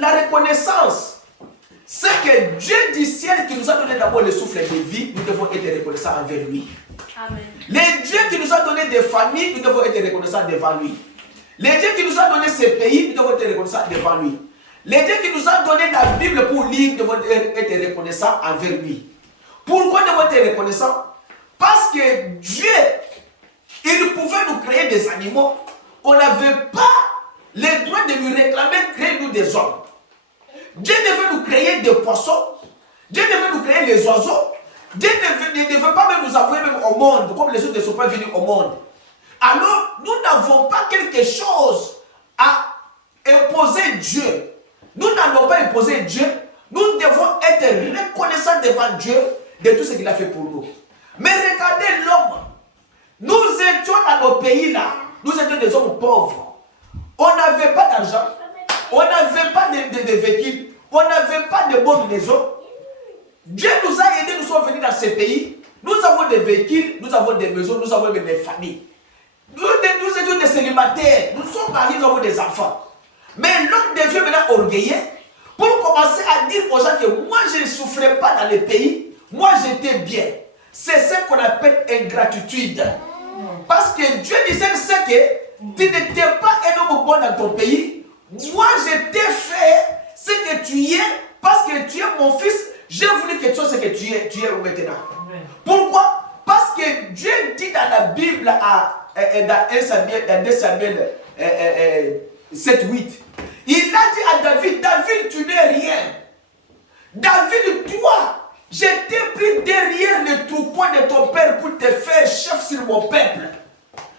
la reconnaissance, c'est que Dieu du ciel qui nous a donné d'abord le souffle de vie, nous devons être reconnaissants envers lui. Amen. Les dieux qui nous a donné des familles, nous devons être reconnaissants devant lui. Les dieux qui nous a donné ces pays, nous devons être reconnaissants devant lui. Les dieux qui nous a donné la Bible pour lire, nous devons être reconnaissants envers lui. Pourquoi nous devons être reconnaissants? Parce que Dieu, il pouvait nous créer des animaux. On n'avait pas le droit de lui réclamer, créer-nous des hommes. Dieu devait nous créer des poissons. Dieu devait nous créer les oiseaux. Dieu ne devait pas même nous envoyer même au monde, comme les autres ne sont pas venus au monde. Alors, nous n'avons pas quelque chose à imposer Dieu. Nous n'allons pas imposer Dieu. Nous devons être reconnaissants devant Dieu de tout ce qu'il a fait pour nous. Mais regardez l'homme. Nous étions dans nos pays là. Nous étions des hommes pauvres. On n'avait pas d'argent. On n'avait pas de véhicules. On n'avait pas de bonnes maisons. Dieu nous a aidés, nous sommes venus dans ces pays. Nous avons des véhicules, nous avons des maisons, nous avons même des familles. Nous étions des célibataires. Nous sommes mariés, nous avons des enfants. Mais l'homme devient maintenant orgueilleux pour commencer à dire aux gens que moi je ne souffrais pas dans les pays. Moi j'étais bien. C'est ce qu'on appelle ingratitude. Parce que Dieu disait que tu n'étais pas un homme bon dans ton pays. Moi je t'ai fait ce que tu es parce que tu es mon fils. J'ai voulu que tu sois ce que tu es maintenant. Pourquoi? Parce que Dieu dit dans la Bible, dans 2 Samuel 7-8, il a dit à David, David, tu n'es rien. David, toi, je t'ai pris derrière le troupeau de ton père pour te faire chef sur mon peuple.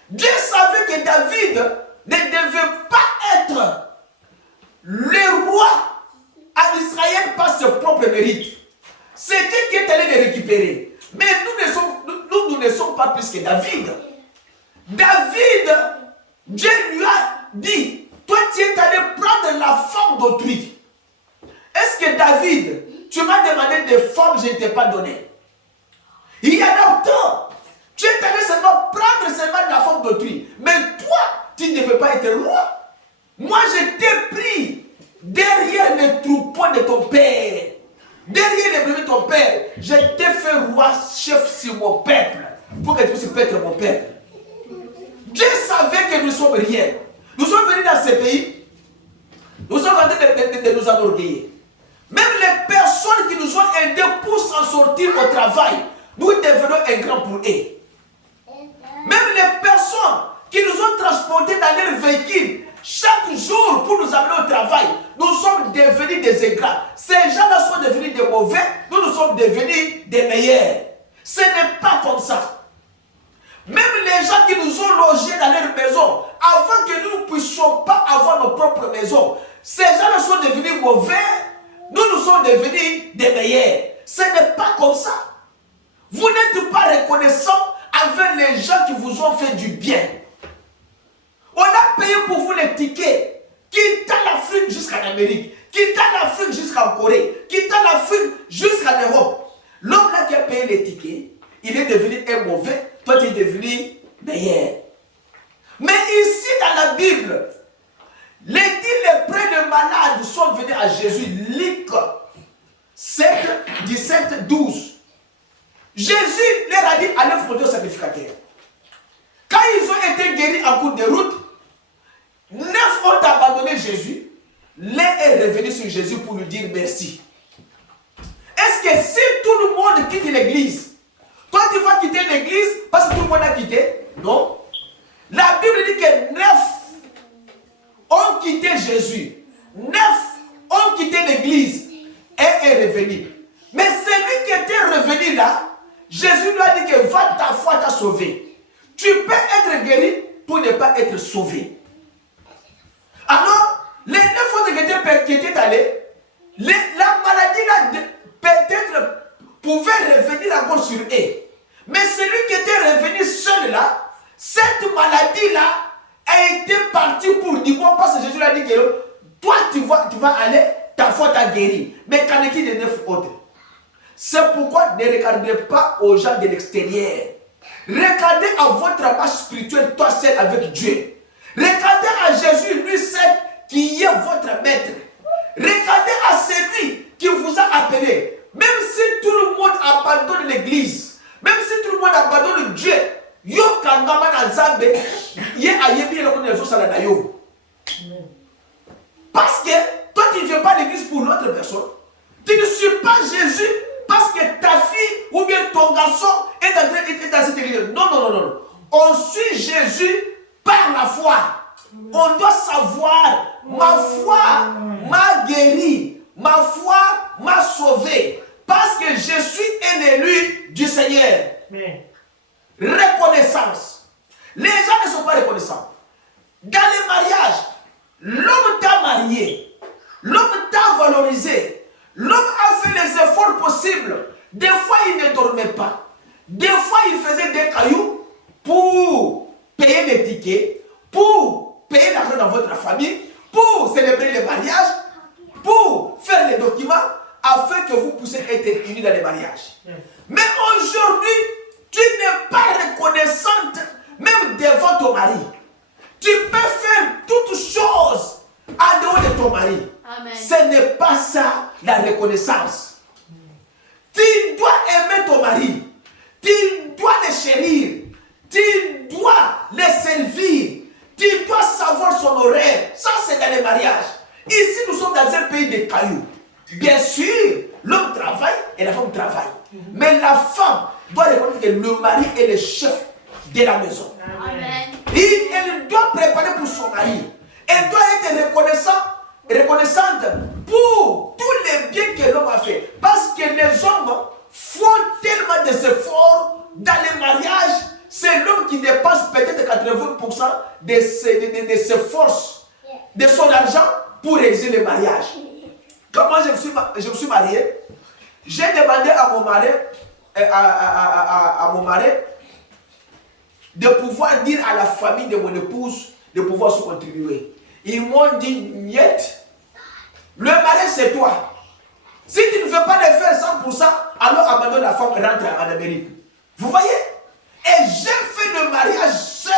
Dieu savait que David ne devait pas être le roi en Israël par ses propres mérites. C'est Dieu qui est allé les récupérer. Mais nous ne sommes pas plus que David. David, Dieu lui a dit, toi tu es allé prendre la femme d'autrui. Est-ce que David, tu m'as demandé des femmes, je ne t'ai pas donné? Il y en a autant. Tu es allé seulement prendre la femme d'autrui. Mais toi, tu ne devais pas être roi. Moi, je t'ai pris derrière le troupeau de ton père. Derrière les brebis de ton père. Je t'ai fait roi, chef sur mon peuple. Pour que tu puisses être mon peuple. Dieu savait que nous sommes rien. Nous sommes venus dans ces pays. Nous sommes en train de nous enorgueillir. Même les personnes qui nous ont aidés pour s'en sortir au travail, nous devenons ingrats pour eux. Même les personnes qui nous ont transportés dans leur véhicule, chaque jour pour nous amener au travail, nous sommes devenus des ingrats. Ces gens-là sont devenus des mauvais, nous sommes devenus des meilleurs. Ce n'est pas comme ça. Même les gens qui nous ont logés dans leur maison, avant que nous ne puissions pas avoir nos propres maisons, ces gens-là sont devenus mauvais, nous sommes devenus des meilleurs. Ce n'est pas comme ça. Vous n'êtes pas reconnaissant envers les gens qui vous ont fait du bien. On a payé pour vous les tickets, quittant l'Afrique jusqu'en Amérique, quittant l'Afrique jusqu'en Corée, quittant l'Afrique jusqu'en Europe. L'homme là qui a payé les tickets, il est devenu un mauvais, toi tu es devenu meilleur. Mais ici dans la Bible, les près de malades sont venus à Jésus. Luc 7, 17, 12. Jésus leur a dit, allez fonder au sacrificateur. Quand ils ont été guéris en cours de route, 9 ont abandonné Jésus. L'un est revenu sur Jésus pour lui dire merci. Est-ce que si tout le monde quitte l'église, toi tu vas quitter l'église parce que tout le monde a quitté? Non. La Bible dit que 9 ont quitté Jésus. 9 ont quitté l'église et est revenu. Mais celui qui était revenu là, Jésus lui a dit que va, ta foi t'a sauvé. Tu peux être guéri pour ne pas être sauvé. Alors, les 9 autres qui étaient allés, la maladie là, peut-être pouvait revenir encore sur eux. Mais celui qui était revenu seul là, cette maladie là a été partie pour dire moi parce que Jésus lui a dit que toi tu vas aller, ta foi t'a guéri. Mais qu'en est-il des 9 autres? C'est pourquoi ne regardez pas aux gens de l'extérieur. Regardez à votre marche spirituelle, toi seul avec Dieu. Regardez à Jésus, lui seul, qui est votre maître. Regardez abandonné. Même si tout le monde abandonne l'église, même si tout le monde abandonne Dieu, yo kangama na nzambe, ye ayebi eloko nezo sala na yo. Parce que toi tu ne viens pas à l'église pour l'autre personne. Tu ne suis pas Jésus parce que ta fille ou bien ton garçon est dans cette église. Non, non, non, non. On suit Jésus par la foi. On doit savoir, ma foi m'a guéri, ma foi m'a sauvé. Parce que je suis un élu du Seigneur. Reconnaissance. Les gens ne sont pas reconnaissants. Dans les mariages, l'homme t'a marié, l'homme t'a valorisé, l'homme a fait les efforts possibles. Des fois, il ne dormait pas. Des fois, il faisait des cailloux pour payer les tickets, pour payer l'argent dans votre famille, pour célébrer les mariages, pour faire les documents, afin que vous puissiez être unis dans les mariages. Mais aujourd'hui, tu n'es pas reconnaissante, même devant ton mari. Tu peux faire toutes choses en dehors de ton mari. Amen. Ce n'est pas ça la reconnaissance. Tu dois aimer ton mari. Tu dois le chérir. Tu dois le servir. Tu dois savoir son horaire. Ça, c'est dans les mariages. Ici, nous sommes dans un pays de cailloux. Bien sûr, l'homme travaille et la femme travaille. Mais la femme doit reconnaître que le mari est le chef de la maison. Amen. Elle doit préparer pour son mari. Elle doit être reconnaissante pour tous les biens que l'homme a fait. Parce que les hommes font tellement d'efforts dans les mariages. C'est l'homme qui dépense peut-être 80% de ses forces, de son argent pour réaliser le mariage. Quand moi je me suis marié, j'ai demandé à mon mari, de pouvoir dire à la famille de mon épouse de pouvoir se contribuer. Ils m'ont dit, niet, le mari c'est toi. Si tu ne veux pas le faire 100%, alors abandonne la femme, rentre en Amérique. Vous voyez? Et j'ai fait le mariage seul,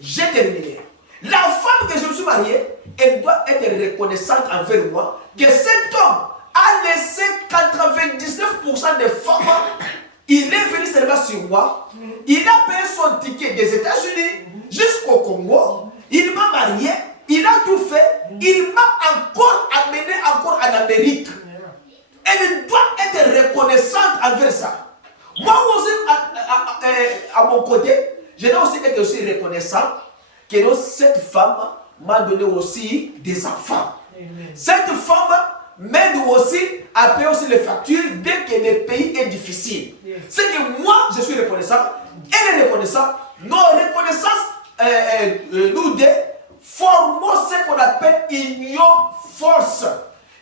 j'ai terminé. La femme que je me suis mariée, elle doit être reconnaissante envers moi que cet homme a laissé 99% des femmes. Il est venu seulement sur moi. Il a payé son ticket des États-Unis jusqu'au Congo. Il m'a marié. Il a tout fait. Il m'a encore amené en Amérique. Elle doit être reconnaissante envers ça. Moi aussi, à mon côté, je dois aussi être aussi reconnaissant que cette femme m'a donné aussi des enfants. Cette femme m'aide aussi à payer aussi les factures dès que le pays est difficile. C'est que moi, je suis reconnaissant, elle est reconnaissante. Nos reconnaissances, nous deux, formons ce qu'on appelle union force.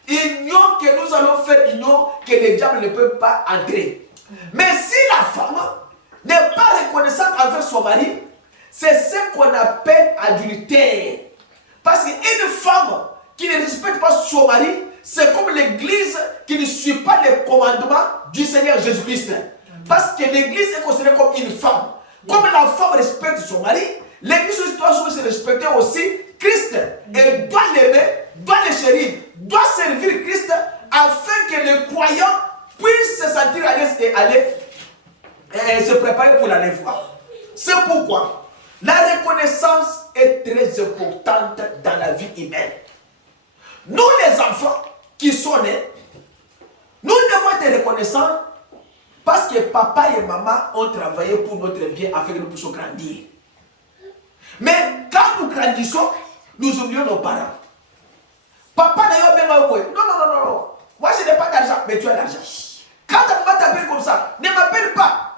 Union que nous allons faire, union que les diables ne peuvent pas entrer. Mais si la femme n'est pas reconnaissante envers son mari, c'est ce qu'on appelle adultère. Parce qu'une femme qui ne respecte pas son mari, c'est comme l'église qui ne suit pas les commandements du Seigneur Jésus-Christ. Parce que l'église est considérée comme une femme. Comme la femme respecte son mari, l'église doit se respecter aussi Christ. Elle doit l'aimer, doit le chérir, doit servir Christ afin que les croyants puissent se sentir à l'aise et aller se préparer pour la foi. C'est pourquoi la reconnaissance est très importante dans la vie humaine. Nous les enfants qui sont nés, nous devons être reconnaissants parce que papa et maman ont travaillé pour notre bien afin que nous puissions grandir. Mais quand nous grandissons, nous oublions nos parents. Papa n'a pas de non. Moi je n'ai pas d'argent, mais tu as l'argent. Quand ta maman t'appelle comme ça, ne m'appelle pas.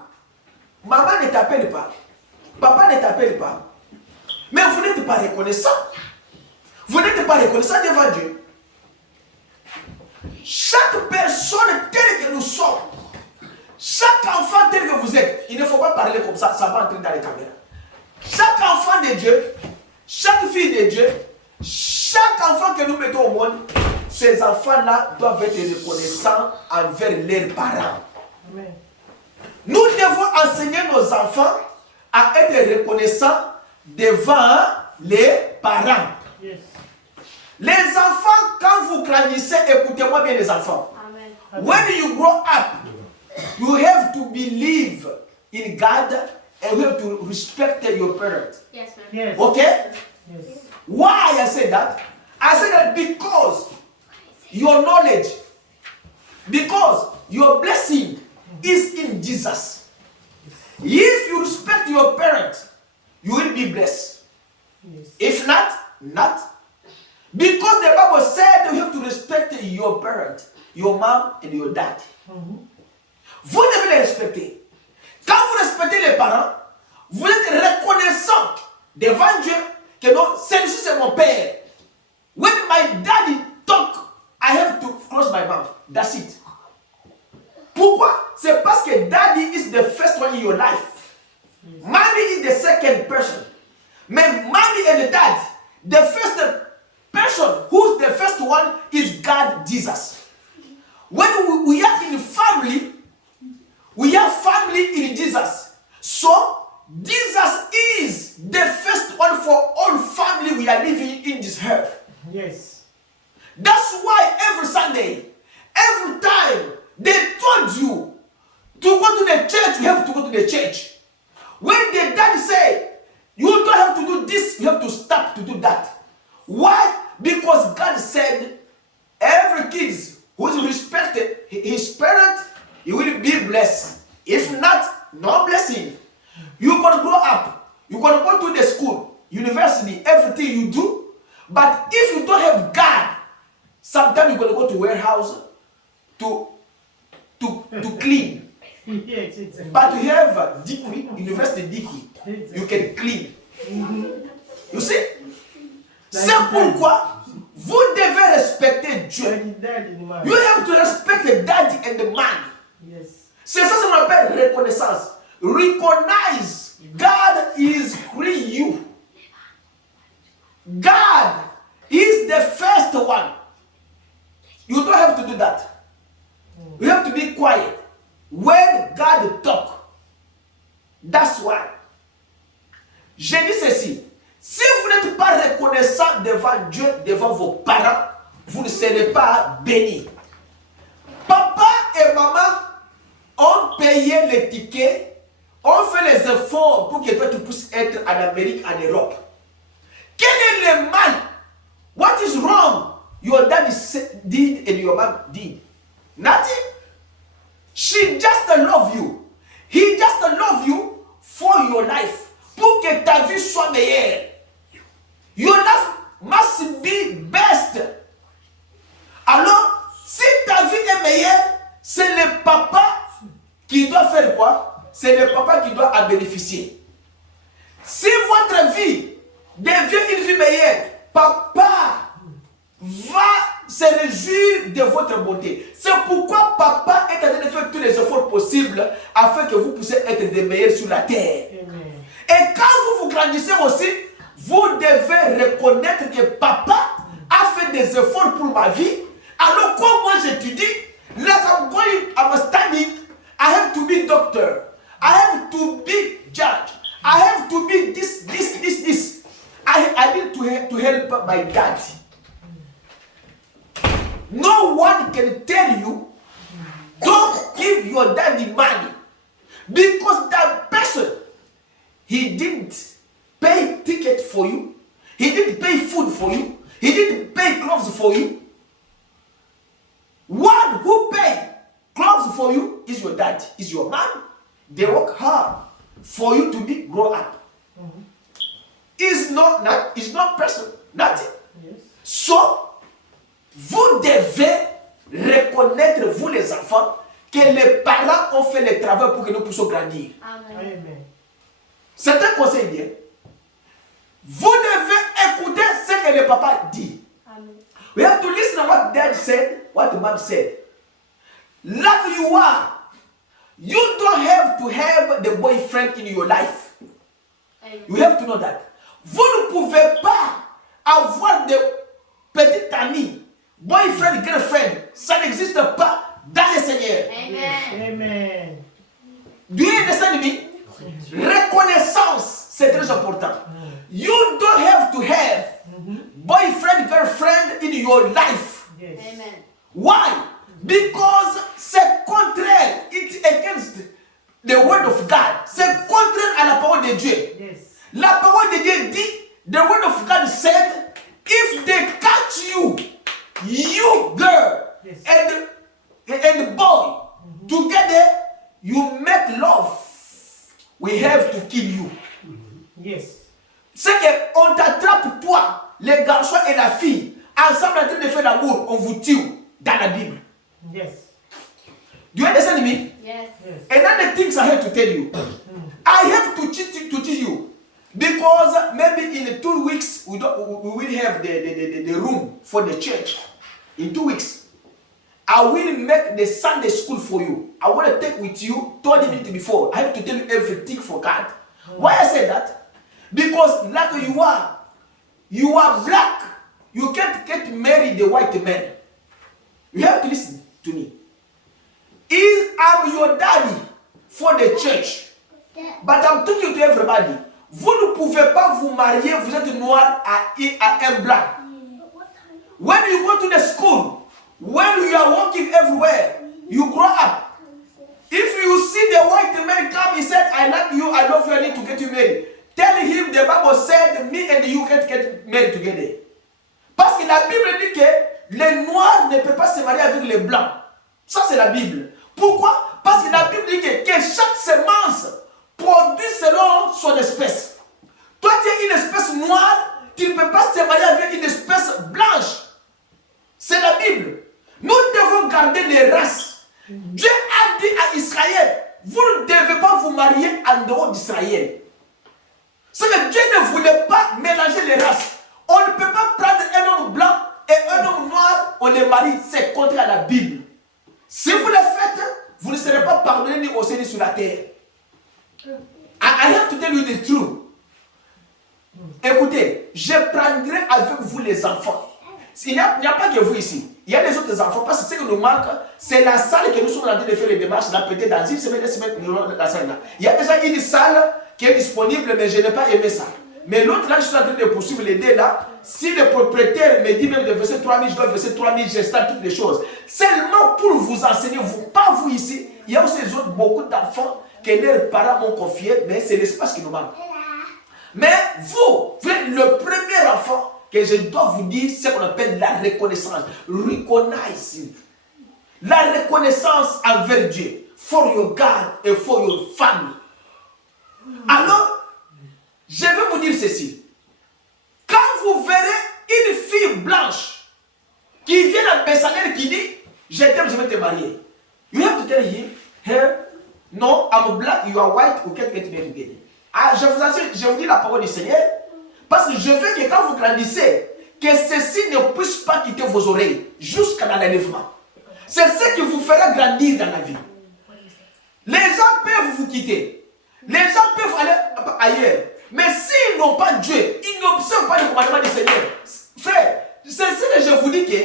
Maman ne t'appelle pas. Papa ne t'appelle pas. Mais vous n'êtes pas reconnaissant. Vous n'êtes pas reconnaissant devant Dieu. Chaque personne telle que nous sommes, chaque enfant tel que vous êtes, il ne faut pas parler comme ça va entrer dans les caméras. Chaque enfant de Dieu, chaque fille de Dieu, chaque enfant que nous mettons au monde, ces enfants-là doivent être reconnaissants envers leurs parents. Amen. Nous devons enseigner nos enfants à être reconnaissants devant les parents. Yes. Les enfants, quand vous grandissez, écoutez-moi bien les enfants. Amen. When you grow up, you have to believe in God and you have to respect your parents. Yes, ma'am. Yes. Okay? Yes. Why I say that? I say that because your knowledge, because your blessing is in Jesus. If you respect your parents, you will be blessed. Yes. If not, not. Because the Bible said you have to respect your parents, your mom and your dad. Vous devez les respecter. Quand vous respectez les parents, vous êtes reconnaissant devant Dieu que non, celui-ci c'est mon père. When my daddy talk, I have to close my mouth. That's it. Pourquoi? C'est parce que daddy is the first one in your life. Mommy is the second person. Mais mommy and the dad, the first person who's the first one is God, Jesus. When we are in family, we are family in Jesus. So, Jesus is the first one for all family we are living in this earth. Yes. That's why every Sunday, every time they told you to go to the church, you have to go to the church. When the daddy say, you don't have to do this, you have to stop to do that. Why? Because God said, every kid who respected his parent, he will be blessed. If not, no blessing. You're going to grow up. You're going to go to the school, university, everything you do. But if you don't have God, sometimes you're going to go to warehouse to clean. Yes, exactly. But you have a degree, university degree, you can clean. You see? C'est pourquoi vous devez respecter Dieu. Like that in the man. You have to respect the daddy and the man. Yes. C'est ça qu'on appelle reconnaissance. Recognize God is creating you. God is the first one. You don't have to do that. You have to be quiet. When God talk, that's why. Je dis ceci. Si vous n'êtes pas reconnaissant devant Dieu, devant vos parents, vous ne serez pas bénis. Papa et maman ont payé les tickets, ont fait les efforts pour que toi tu puisses être en Amérique, en Europe. Quel est le mal? What is wrong? Your dad did and your mom did. Nothing. She just love you. He just love you for your life. Pour que ta vie soit meilleure. Your life must be best. Alors, si ta vie est meilleure, c'est le papa qui doit faire quoi? C'est le papa qui doit en bénéficier. Si votre vie devient une vie meilleure, papa va se réjouir de votre bonté. C'est pourquoi papa est en train de faire tous les efforts possibles afin que vous puissiez être des meilleurs sur la terre. Amen. Et quand vous grandissez aussi, vous devez reconnaître que papa a fait des efforts pour ma vie. Alors quand moi j'étudie, like I'm studying, I have to be doctor. I have to be judge. I have to be this. I need to help my dad. No one can tell you, don't give your daddy money. Because that person, he didn't pay ticket for you. He didn't pay food for you. He didn't pay clothes for you. One who paid clothes for you is your dad, is your mom. They work hard for you to be grow up. It's not person, nothing. Yes. So, vous devez reconnaître, vous les enfants, que les parents ont fait le travail pour que nous puissions grandir. Amen. Amen. C'est un conseil bien. Vous devez écouter ce que le papa dit. Amen. We have to listen to what dad said, what the mom said. Like you are, you don't have to have the boyfriend in your life. Amen. You have to know that. Vous ne pouvez pas avoir de petites amies, boyfriend, girlfriend. Ça n'existe pas dans le Seigneur. Amen. Amen. Do you understand me? Reconnaissance, c'est très important. You don't have to have boyfriend, girlfriend in your life. Yes. Amen. Why? Because we have to kill you. Yes. C'est qu'on t'attrape, toi, les garçons et la fille, ensemble en train de faire l'amour, on vous tue dans la Bible. Yes. Do you understand me? Yes. Yes. Another things I have to tell you. I have to teach you. Because maybe in 2 weeks, we will have the room for the church. In 2 weeks. I will make the Sunday school for you. I want to take with you 30 minutes before. I have to tell you everything for God. Why I say that? Because like you are black. You can't get married the white man. You have to listen to me. I'm your daddy for the church. But I'm talking to everybody. Vous ne pouvez pas vous marier, vous êtes noir à un blanc. When you go to the school, when you are walking everywhere, you grow up. If you see the white man come, he said, I like you, I love you, I need to get you married. Tell him the Bible said, me and you can't get married together. Parce que la Bible dit que les noirs ne peuvent pas se marier avec les blancs. Ça c'est la Bible. Pourquoi? Parce que la Bible dit que chaque semence produit selon son espèce. Toi tu es une espèce noire, tu ne peux pas se marier avec une espèce blanche. C'est la Bible. Nous devons garder les races. Dieu a dit à Israël, vous ne devez pas vous marier en dehors d'Israël. C'est que Dieu ne voulait pas mélanger les races. On ne peut pas prendre un homme blanc et un homme noir, on les marie. C'est contre la Bible. Si vous le faites, vous ne serez pas pardonné ni au ciel ni sur la terre. I have to tell you the truth. Écoutez, je prendrai avec vous les enfants. Il n'y a pas que vous ici. Il y a les autres enfants. Parce que ce qui nous manque, c'est la salle que nous sommes en train de faire les démarches. Là, peut-être dans une semaine, 2 semaines, nous aurons la salle là. Il y a déjà une salle qui est disponible, mais je n'ai pas aimé ça. Mais l'autre là, je suis en train de poursuivre les deux là. Si le propriétaire me dit même de verser 3 000, je dois verser 3 000, j'installe toutes les choses. Seulement pour vous enseigner, pas vous ici. Il y a aussi beaucoup d'enfants que leurs parents m'ont confié, mais c'est l'espace qui nous manque. Mais vous êtes le premier enfant que je dois vous dire ce qu'on appelle la reconnaissance. Recognize. La reconnaissance envers Dieu. For your God and for your family. Alors, je vais vous dire ceci. Quand vous verrez une fille blanche qui vient à Bessalel qui dit je t'aime, je vais te marier. You have to tell him, her, no, I'm black, you are white, we can't get married together. Ah, je vous dis la parole du Seigneur. Parce que je veux que quand vous grandissez, que ceci ne puisse pas quitter vos oreilles jusqu'à l'enlèvement. C'est ce qui vous fera grandir dans la vie. Les gens peuvent vous quitter. Les gens peuvent aller ailleurs. Mais s'ils n'ont pas Dieu, ils n'observent pas le commandement du Seigneur. Frère, c'est ce que je vous dis que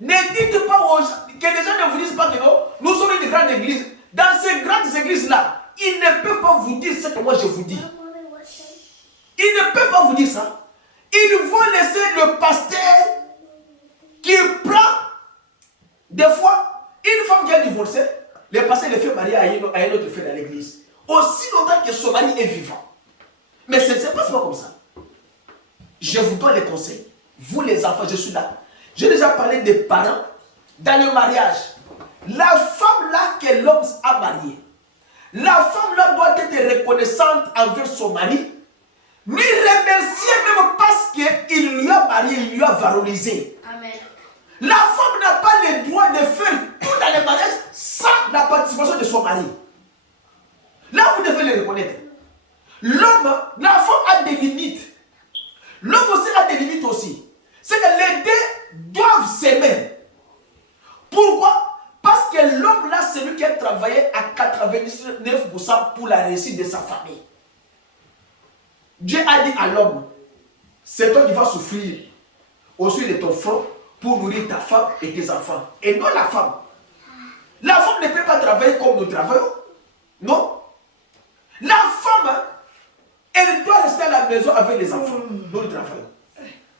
ne dites pas aux gens, que les gens ne vous disent pas que non, nous sommes une grande église. Dans ces grandes églises-là, ils ne peuvent pas vous dire ce que moi je vous dis. Ils ne peuvent pas vous dire ça. Ils vont laisser le pasteur qui prend des fois une femme qui a divorcé, le pasteur le fait marier à une autre femme dans l'église. Aussi longtemps que son mari est vivant. Mais ça ne se passe pas comme ça. Je vous donne les conseils. Vous les enfants, je suis là. J'ai déjà parlé des parents dans le mariage. La femme là que l'homme a mariée, la femme là doit être reconnaissante envers son mari. Lui remercier même parce qu'il lui a marié, il lui a valorisé. Amen. La femme n'a pas le droit de faire tout dans le mariage sans la participation de son mari. Là, vous devez le reconnaître. L'homme, la femme a des limites. L'homme aussi a des limites aussi. C'est que les deux doivent s'aimer. Pourquoi? Parce que l'homme là, c'est lui qui a travaillé à 99% pour la réussite de sa famille. Dieu a dit à l'homme, c'est toi qui vas souffrir au-dessus de ton front pour nourrir ta femme et tes enfants. Et non la femme. La femme ne peut pas travailler comme nous travaillons. Non. La femme, elle doit rester à la maison avec les enfants. Nous le travaillons.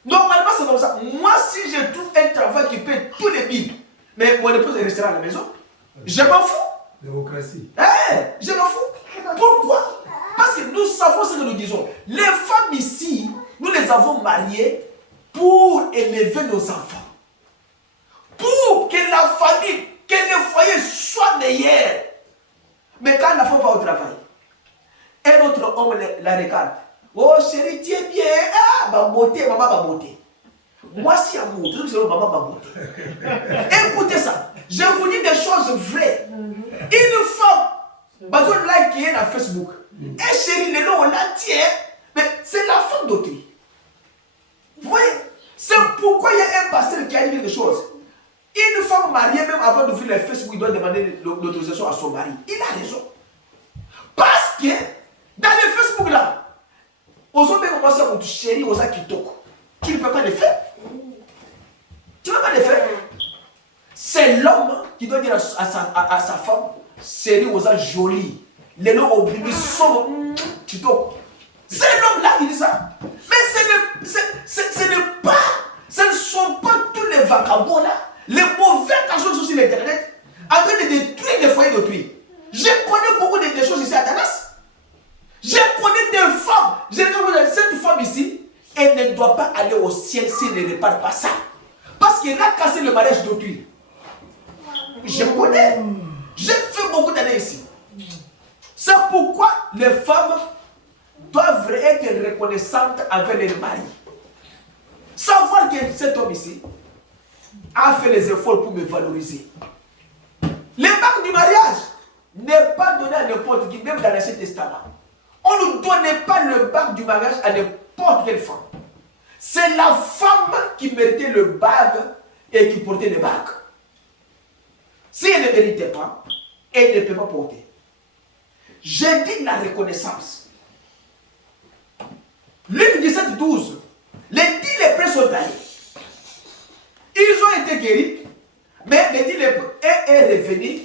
Normalement, c'est comme ça. Moi, si je trouve un travail qui paie tous les billes, mais mon épouse restera à la maison, je m'en fous. Démocratie. Je m'en fous. Pourquoi? Parce que nous savons ce que nous disons. Les femmes ici, nous les avons mariées pour élever nos enfants. Pour que la famille, que le foyer soit meilleur. Mais quand la femme va au travail, elle la regarde. Oh chérie, tu es bien. Ah, ma beauté, maman, ma beauté. Moi, si amour, tout c'est maman, ma beauté. Écoutez ça. Je vous dis des choses vraies. Une femme, parce que like qui est dans Facebook. Et chérie, le nom, on la tient. Mais c'est la femme d'autrui. Vous voyez? C'est pourquoi il y a un pasteur qui a dit quelque chose. Une femme mariée, même avant d'ouvrir le Facebook, il doit demander l'autorisation à son mari. Il a raison. Parce que dans le Facebook là, aux hommes commencent à dire chérie, aux gens qui toquent. Tu ne peux pas le faire. Tu ne peux pas le faire. C'est l'homme qui doit dire à sa femme, chérie, aux gens jolis. Les noms au bébé sont tu toques. C'est l'homme là qui dit ça. Mais ce ne sont pas tous les vagabonds là, les mauvais cachons sur l'internet, en train de détruire les foyers d'autrui. Je connais beaucoup de choses ici à Dallas. Je connais des femmes. Cette femme ici, elle ne doit pas aller au ciel si elle ne répare pas ça. Parce qu'elle a cassé le mariage d'autrui. Je connais. J'ai fait beaucoup d'années ici. C'est pourquoi les femmes doivent être reconnaissantes avec les maris. Savoir que cet homme ici a fait les efforts pour me valoriser. L'impact du mariage n'est pas donné à n'importe qui, même dans l'Ancien Testament. On ne donnait pas le bague du mariage à n'importe quelle femme. C'est la femme qui méritait le bague et qui portait le bague. Si elle ne méritait pas, elle ne peut pas porter. J'ai dit la reconnaissance. Luc 17-12, les 10 lépreux sont allés. Ils ont été guéris, mais les 10 lépreux est revenu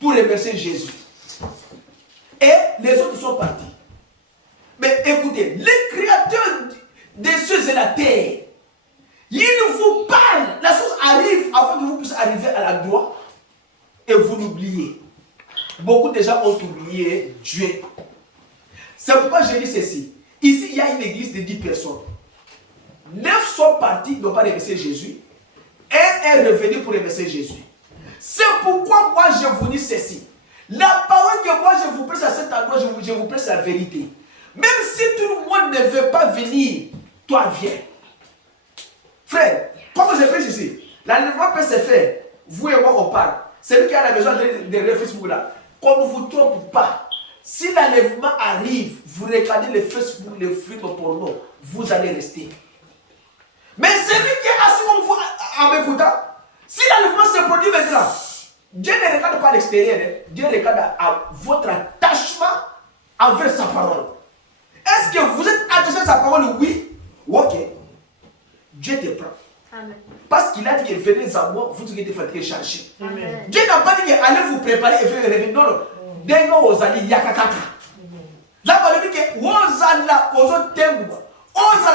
pour remercier Jésus. Et les autres sont partis. Mais écoutez, le créateur des cieux et la terre, il vous parle. La chose arrive avant que vous puissiez arriver à la gloire et vous l'oubliez. Beaucoup de gens ont oublié Dieu. C'est pourquoi je dis ceci. Ici, il y a une église de 10 personnes. 9 sont partis, n'ont pas remercié Jésus. Un est revenu pour remercier Jésus. C'est pourquoi moi je vous dis ceci. La parole que moi je vous prêche à cet endroit, je vous prêche la vérité. Même si tout le monde ne veut pas venir, toi viens. Frère, comme je prêche ici, l'enlèvement peut se faire. Vous et moi on parle. Celui qui a la maison de Facebook là, qu'on ne vous trompe pas. Si l'enlèvement arrive, vous regardez le Facebook, le film porno, vous allez rester. Mais celui qui est assis comme vous en m'écoutant, si l'enlèvement se produit maintenant, Dieu ne regarde pas à l'extérieur, hein. Dieu regarde à votre attachement envers sa parole. Est-ce que vous êtes attaché à sa parole? Oui. Ok. Dieu te prend. Amen. Parce qu'il a dit que venez à moi, vous qui êtes fatigués, chargés. Amen. Dieu n'a pas dit que allez vous préparer et faire revenir. Non, non. Dès que vous allez, yakakaka. Là, on dit que vous allez, vous allez, vous allez, vous allez,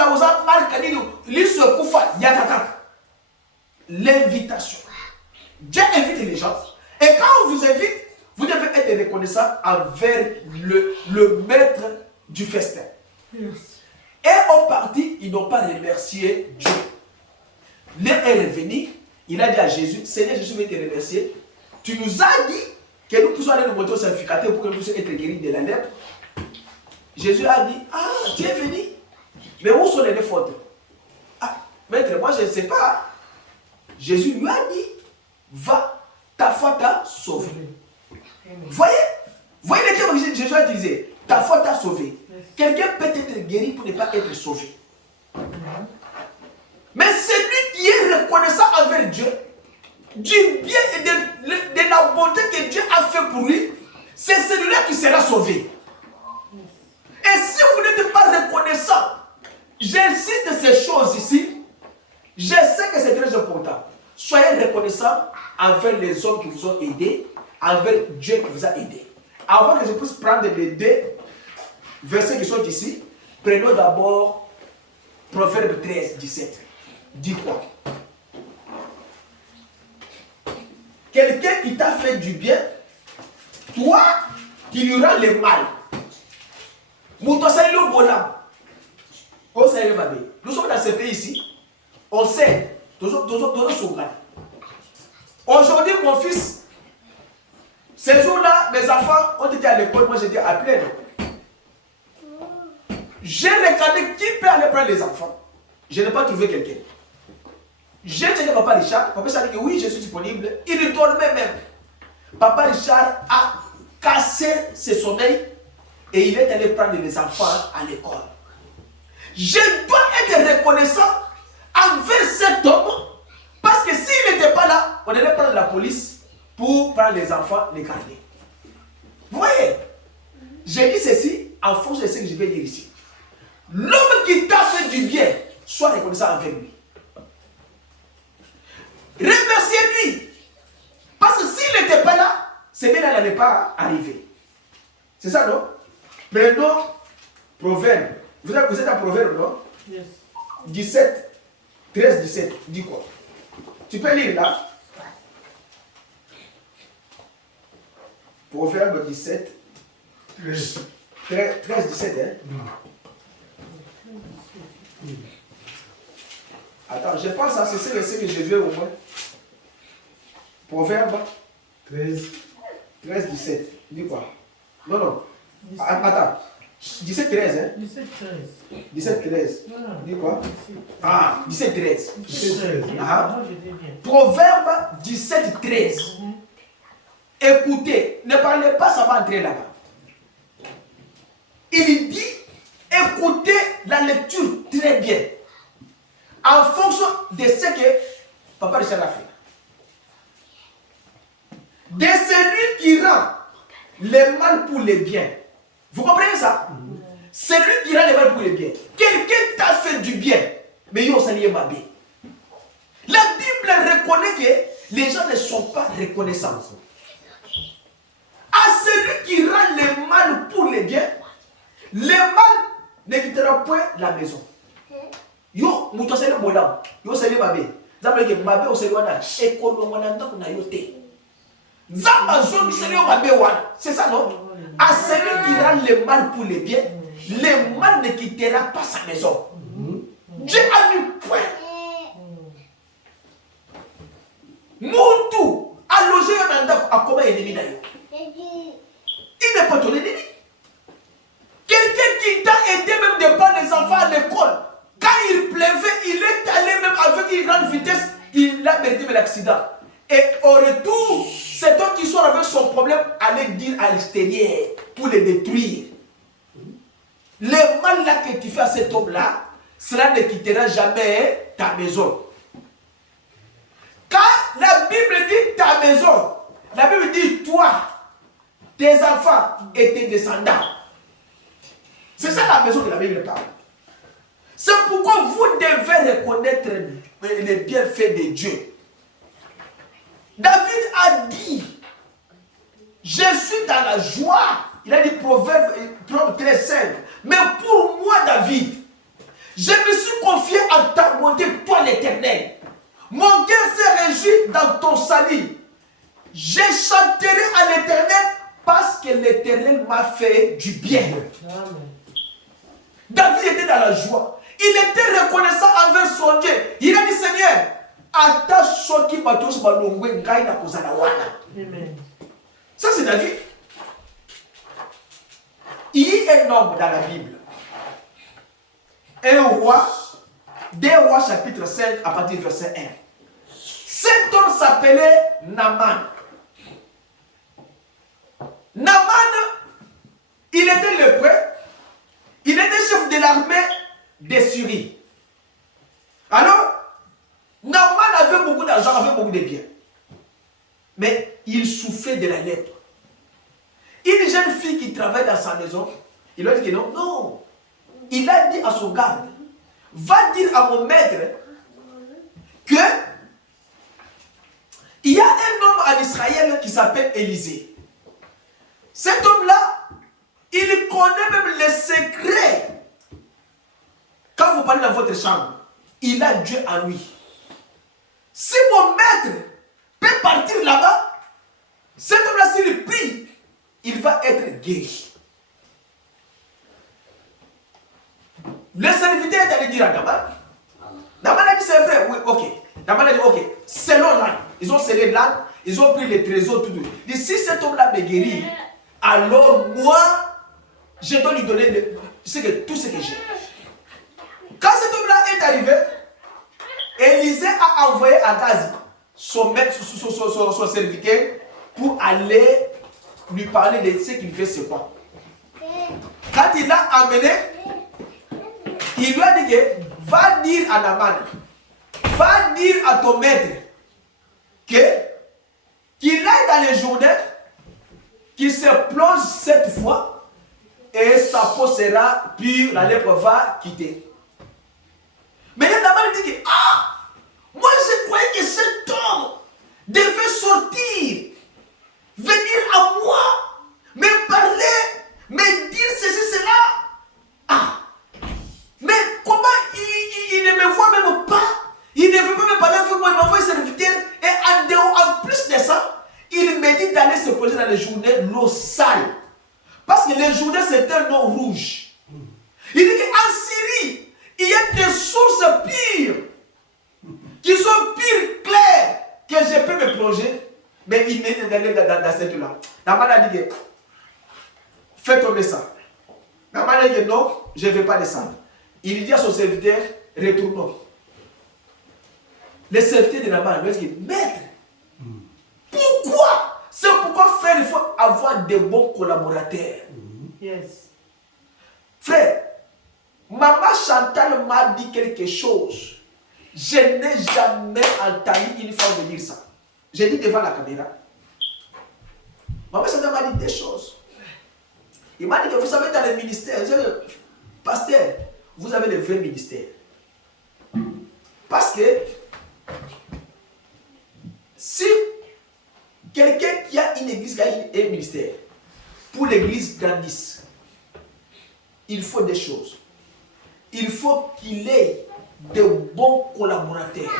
vous allez, l'invitation. Dieu invite les gens. Et quand on vous invite, vous devez être reconnaissant envers le maître du festin. Yes. Et en partie, ils n'ont pas remercié Dieu. L'un est revenu, il a dit à Jésus, Seigneur Jésus veut te remercier. Tu nous as dit que nous puissions aller nous montrer au sacrificateur pour que nous puissions être guéris de la lèpre. Jésus a dit, ah, tu es venu. Mais où sont les 9 autres? Ah, maître, moi je ne sais pas. Jésus lui a dit, va, ta foi t'a sauvé. Voyez le terme que Jésus a utilisé. Ta foi t'a sauvé. Quelqu'un peut être guéri pour ne pas être sauvé. Mais celui qui est reconnaissant envers Dieu, du bien et de la bonté que Dieu a fait pour lui, c'est celui-là qui sera sauvé. Et si vous n'êtes pas reconnaissant, j'insiste ces choses ici, je sais que c'est très important. Soyez reconnaissants envers les hommes qui vous ont aidé, envers Dieu qui vous a aidé. Avant que je puisse prendre les 2 versets qui sont ici, prenons d'abord Proverbe 13, 17. Dis quoi? Quelqu'un qui t'a fait du bien, toi qui lui rends le mal. Nous sommes dans ce pays ici, on sait, aujourd'hui mon fils, ces jours-là, mes enfants ont été à l'école, moi j'étais à pleine. J'ai regardé qui peut aller prendre les enfants. Je n'ai pas trouvé quelqu'un. J'ai dit à Papa Richard. Papa Richard dit que oui, je suis disponible. Il dormait même. Papa Richard a cassé ses sommeils et il est allé prendre les enfants à l'école. Je dois être reconnaissant envers cet homme parce que s'il n'était pas là, on allait prendre la police pour prendre les enfants, les garder. Vous voyez, j'ai dit ceci en fonction de ce que je vais dire ici. L'homme qui t'a fait du bien, sois reconnaissant envers lui. Remerciez-lui. Parce que s'il n'était pas là, ce bien n'allait pas arriver. C'est ça, non? Prenons Proverbe. Vous êtes à Proverbe, non? Yes. 17, 13, 17. Dis quoi? Tu peux lire là? Proverbe 17, 13, 17. Hein? Attends, je pense à ce que je veux au moins. Proverbe 13, 17. Dis quoi? Non. Attends. 17, 13. Hein? 17, 13. 17, 13. Non. Dis quoi? 17. Ah, 17, 13. 17, 13. Ah. Moi, j'étais bien. Proverbe 17, 13. Écoutez, ne parlez pas, ça va entrer là-bas. Il dit, écoutez la lecture très bien. En fonction de ce que Papa Richard a fait. De celui qui rend le mal pour le bien. Vous comprenez ça? Celui qui rend le mal pour le bien. Quelqu'un t'a fait du bien, mais il a aussi ma bien. La Bible reconnaît que les gens ne sont pas reconnaissants. À celui qui rend le mal pour le bien, le mal ne quittera point la maison. Yo, muto sele bolam. Yo sele mabe. Zamba ke mabe o sele wana ekolo wana ndako na yo te. Zamba zo sele mabe wana. C'est ça non? À celui qui rend le mal pour le bien, le mal ne quittera pas sa maison. Dieu a mis point. Moutou a logé un ndako a comment ennemi na yo. Il n'est pas ton ennemi. Quelqu'un qui t'a aidé même de prendre les enfants à l'école. Quand il pleuvait, il est allé même avec une grande vitesse, il a mérité l'accident. Et au retour, c'est toi qui sors avec son problème, aller dire à l'extérieur pour le détruire. Le mal là que tu fais à cet homme-là, cela ne quittera jamais ta maison. Quand la Bible dit ta maison, la Bible dit toi, tes enfants et tes descendants. C'est ça la maison que la Bible parle. C'est pourquoi vous devez reconnaître les bienfaits de Dieu. David a dit, je suis dans la joie. Il a dit Proverbe 13, 5. Mais pour moi, David, je me suis confié en ta bonté, toi l'Éternel. Mon cœur s'est réjoui dans ton salut. Je chanterai à l'Éternel parce que l'Éternel m'a fait du bien. Amen. David était dans la joie. Il était reconnaissant envers son Dieu. Il a dit, Seigneur, attache ce qui m'a touché, Amen. ça c'est David. Il y a un homme dans la Bible. Un roi, 2 Rois chapitre 5 à partir du verset 1. Cet homme s'appelait Naaman. Naaman, il était lépreux. Il était chef de l'armée de Syrie. Alors, Naaman avait beaucoup d'argent, avait beaucoup de biens. Mais il souffrait de la lèpre. Une jeune fille qui travaille dans sa maison, il lui a dit que non, non. Il a dit à son garde, va dire à mon maître que il y a un homme en Israël qui s'appelle Élisée. Cet homme-là, il connaît même les secrets. Quand vous parlez dans votre chambre, il a Dieu en lui. Si mon maître peut partir là-bas, cet homme-là, s'il prie, il va être guéri. Le serviteur est allé dire à Naaman. Naaman a dit c'est vrai, oui, ok. Naaman a dit ok. Selon l'âne, ils ont scellé l'âne, ils ont pris les trésors, tout. Il dit si cet homme-là me guérit, alors moi, je dois lui donner sais que tout ce que j'ai. Quand cet homme-là est arrivé, Élisée a envoyé Akaz, son maître, son serviteur, pour aller lui parler de ce qu'il fait, c'est quoi. Quand il l'a amené, il lui a dit que va dire à Naaman, va dire à ton maître qu'il aille dans les journées, qu'il se plonge 7 fois et sa peau sera pure, la lèpre va quitter. Mais Naaman dit que moi je croyais que cet homme devait sortir, venir à moi, me parler, me dire ceci, cela. Mais comment il ne me voit même pas? Il ne veut pas me parler avec moi, il m'envoie un serviteur. Et en plus de ça, il me dit d'aller se poser dans les journées l'eau sale. Parce que les journées, c'est un eau rouge. Il dit qu'en Syrie, il y a des sources pires, qui sont pires, claires, que je peux me plonger. Mais il me dit d'aller dans cette eau-là. Naaman a dit que, fais tomber ça. Naaman a dit que non, je ne vais pas descendre. Il dit à son serviteur, retournons. Le serviteur de Naaman lui dit, maître, pourquoi? C'est pourquoi, frère, il faut avoir de bons collaborateurs. Yes. Frère, maman Chantal m'a dit quelque chose. Je n'ai jamais entendu une femme me dire ça. J'ai dit devant la caméra. Maman Chantal m'a dit des choses. Il m'a dit que vous savez dans le ministère, pasteur, vous avez le vrai ministère. Parce que si quelqu'un qui a une église qui a un ministère, pour l'église grandisse, il faut des choses. Il faut qu'il ait de bons collaborateurs.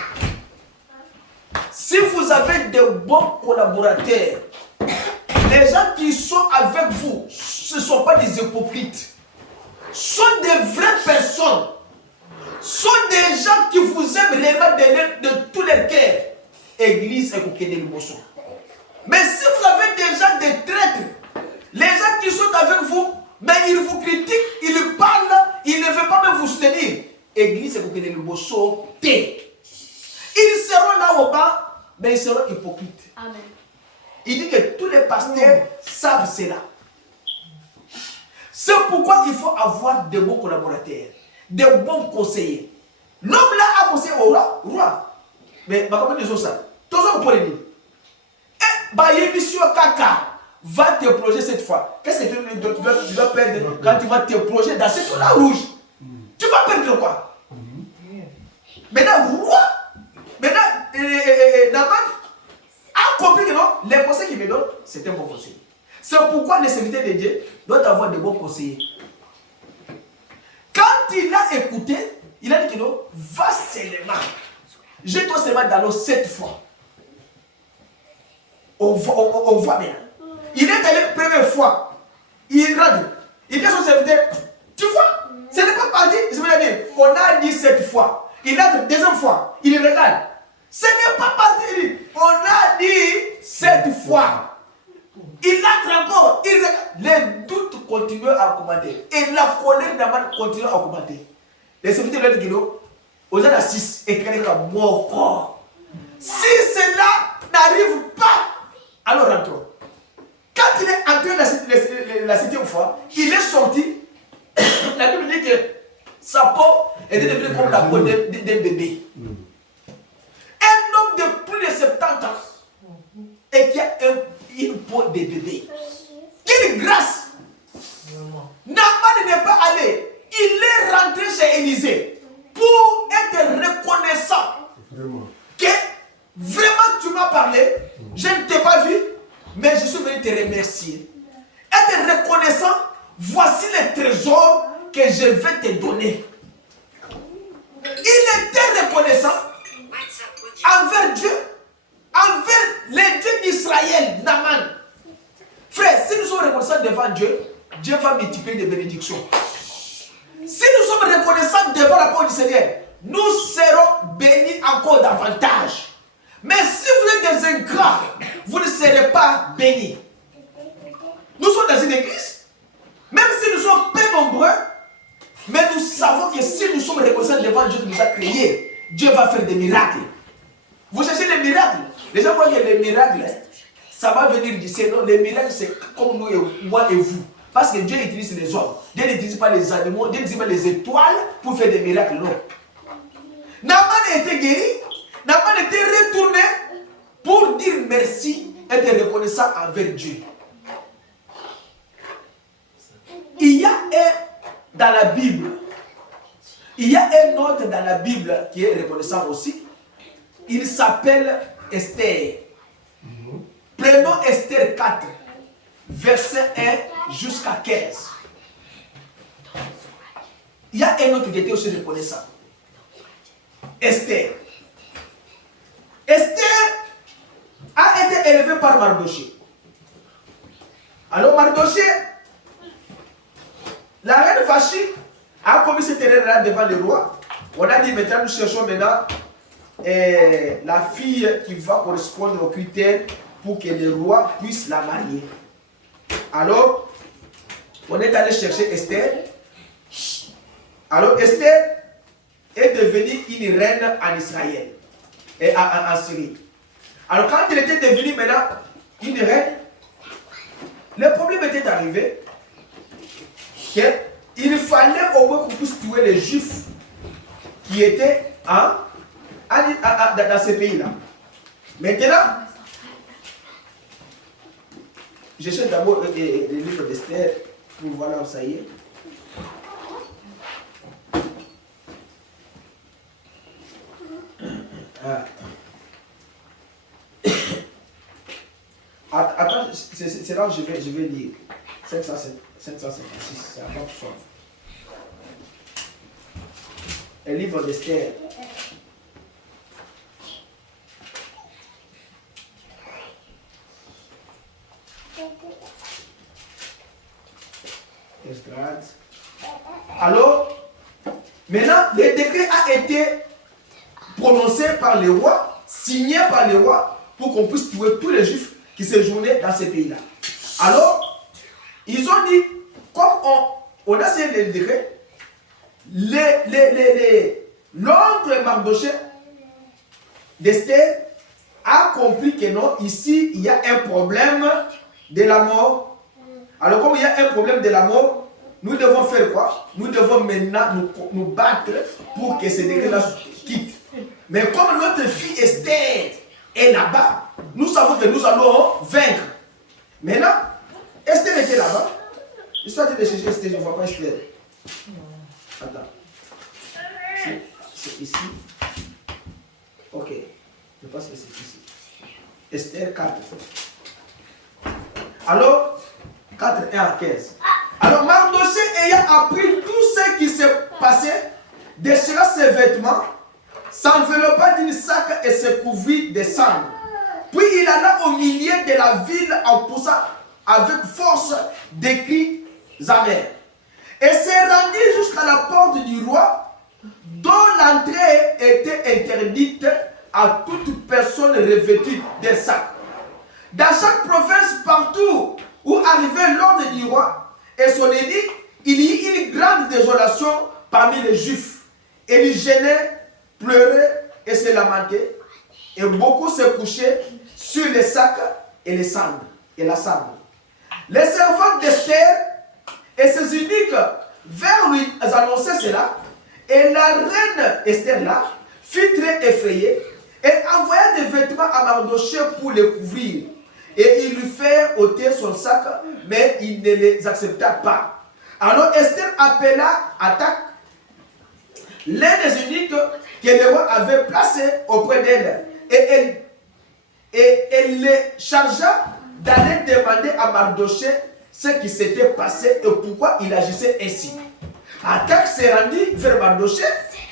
Si vous avez de bons collaborateurs, les gens qui sont avec vous, ce ne sont pas des hypocrites, sont des vraies personnes, sont des gens qui vous aiment réellement de tout leur cœur. Église et Kokédé Lubosso. Mais si vous avez des gens de traîtres, les gens qui sont avec vous, mais ils vous critiquent, ils parlent, ils ne veulent pas même vous soutenir. Église et Kokédé Lubosso, T. Ils seront là au bas, mais ils seront hypocrites. Amen. Il dit que tous les pasteurs savent cela. C'est pourquoi il faut avoir de bons collaborateurs, de bons conseillers. L'homme là a conseillé au roi. Mais comment ils ça? Tous les pour les dire. Eh, bah, l'émission Kaka va te plonger cette fois. Qu'est-ce que tu vas perdre quand tu vas te plonger dans cette eau-là rouge? Tu vas perdre quoi? Maintenant, roi, Naaman a compris que non, les conseils qu'il me donne, c'est un bon conseil. C'est pourquoi les serviteurs de Dieu doivent avoir de bons conseillers. Quand il a écouté, il a dit que non, va seulement. Jette-toi seulement dans l'eau 7 fois. On voit bien. Il est allé première fois. Il rentre. Il dit à son serviteur, tu vois, ce n'est pas parti. Je me dis, on a dit 7 fois. Il a dit deuxième fois. Il regarde. Ce n'est pas parti. On a dit 7 fois. Il entre encore. Il regarde. Les doutes continuent à augmenter. Et la colère d'Aman continue à augmenter. Les serviteurs lui ont dit, aux ans à 6, et qu'il y a mon corps. Si cela n'arrive pas, alors rentrons. Quand il est entré la 7e fois, il est sorti. La Bible dit que sa peau était devenue comme la peau d'un bébé. Un homme de plus de 70 ans et qui a une peau de bébé. Quelle grâce! Naaman n'est pas allé. Il est rentré chez Élisée pour être reconnaissant que vraiment tu m'as parlé, je ne t'ai pas vu, mais je suis venu te remercier. Être reconnaissant, voici les trésors que je vais te donner. Il était reconnaissant envers Dieu, envers les dieux d'Israël, Naaman. Frère, si nous sommes reconnaissants devant Dieu, Dieu va multiplier des bénédictions. Si nous sommes reconnaissants devant la parole du Seigneur, nous serons bénis encore davantage. Mais si vous êtes des ingrats, vous ne serez pas bénis. Nous sommes dans une église, même si nous sommes peu nombreux, savons que si nous sommes reconnaissants devant Dieu qui nous a créés, Dieu va faire des miracles. Vous cherchez les miracles. Les gens croient que les miracles, ça va venir du ciel. Non, les miracles, c'est comme nous et moi et vous. Parce que Dieu utilise les hommes. Dieu n'utilise pas les animaux, Dieu n'utilise pas les étoiles pour faire des miracles. Non. Naaman a été guéri, Naaman a été retourné pour dire merci et être reconnaissant envers Dieu. Il y a un dans la Bible, il y a un autre dans la Bible qui est reconnaissant aussi. Il s'appelle Esther. Prenons Esther 4, verset 1 jusqu'à 15. Il y a un autre qui était aussi reconnaissant. Esther. Esther a été élevée par Mardoché. Alors Mardoché, la reine Vachi a commis cette erreur-là devant le roi. On a dit maintenant nous cherchons maintenant la fille qui va correspondre aux critères pour que le roi puisse la marier. Alors, on est allé chercher Esther. Alors Esther est devenue une reine en Israël et en Syrie. Alors quand elle était devenue maintenant une reine, le problème était arrivé qu'il fallait au moins qu'on puisse tuer les Juifs qui étaient dans ces pays-là. Maintenant, je cherche d'abord le livre d'Esther pour voir où ça y est. Attends, c'est là où je vais lire. 556, c'est à votre choix. Le livre d'Esther. Alors, maintenant, le décret a été prononcé par le roi, signé par le roi, pour qu'on puisse tuer tous les Juifs qui séjournaient dans ces pays-là. Alors, ils ont dit, comme on a signé le décret, l'oncle Mardoché d'Esther a compris que non, ici, il y a un problème de la mort. Alors, comme il y a un problème de la mort, nous devons faire quoi? Nous devons maintenant nous battre pour que ce décret-là quitte. Mais comme notre fille Esther est là-bas, nous savons que nous allons vaincre. Maintenant, Esther était là-bas. Je suis en train de chercher Esther, je ne vois pas Esther. Attends. C'est ici. Ok. Je pense que c'est ici. Esther 4. Alors, 4, 1 à 15. Alors, Mardoché ayant appris tout ce qui s'est passé, déchira ses vêtements, s'enveloppa d'une sac et se couvrit de cendres. Puis il alla au milieu de la ville en poussant avec force des cris amers. Et se rendit jusqu'à la porte du roi, dont l'entrée était interdite à toute personne revêtue d'un sac. Dans chaque province, partout où arrivait l'ordre du roi et son édit, il y eut une grande désolation parmi les Juifs. Et ils gênaient, pleuraient et se lamentaient. Et beaucoup se couchaient sur les sacs et les cendres, et la cendre. Les servantes d'Esther et ses eunuques vers lui annonçaient cela. Et la reine Esther là fut très effrayée et envoya des vêtements à Mardoché pour les couvrir. Et il lui fait ôter son sac, mais il ne les accepta pas. Alors Esther appela Attaque, l'un des eunuques que le roi avait placé auprès d'elle. Et elle les chargea d'aller demander à Mardoché ce qui s'était passé et pourquoi il agissait ainsi. Attaque s'est rendu vers Mardoché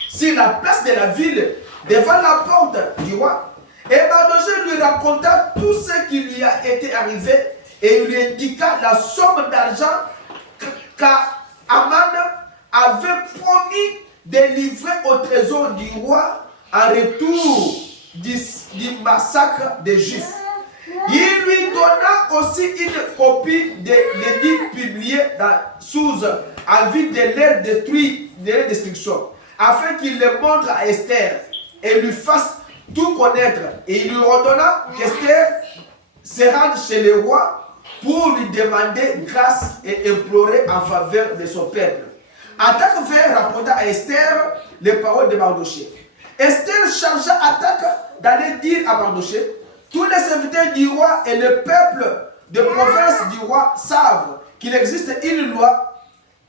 sur la place de la ville, devant la porte du roi. Et Mardoché lui raconta tout ce qui lui a été arrivé et il lui indiqua la somme d'argent qu'Aman avait promis de livrer au trésor du roi en retour du massacre des Juifs. Il lui donna aussi une copie de l'édit publié sous envie de leur destruction, afin qu'il les montre à Esther et lui fasse tout connaître. Et il lui ordonna qu'Esther se rende chez le roi pour lui demander grâce et implorer en faveur de son peuple. Attaque rapporta à Esther les paroles de Mardochée. Esther chargea Attaque d'aller dire à Mardochée: tous les serviteurs du roi et le peuple de province du roi savent qu'il existe une loi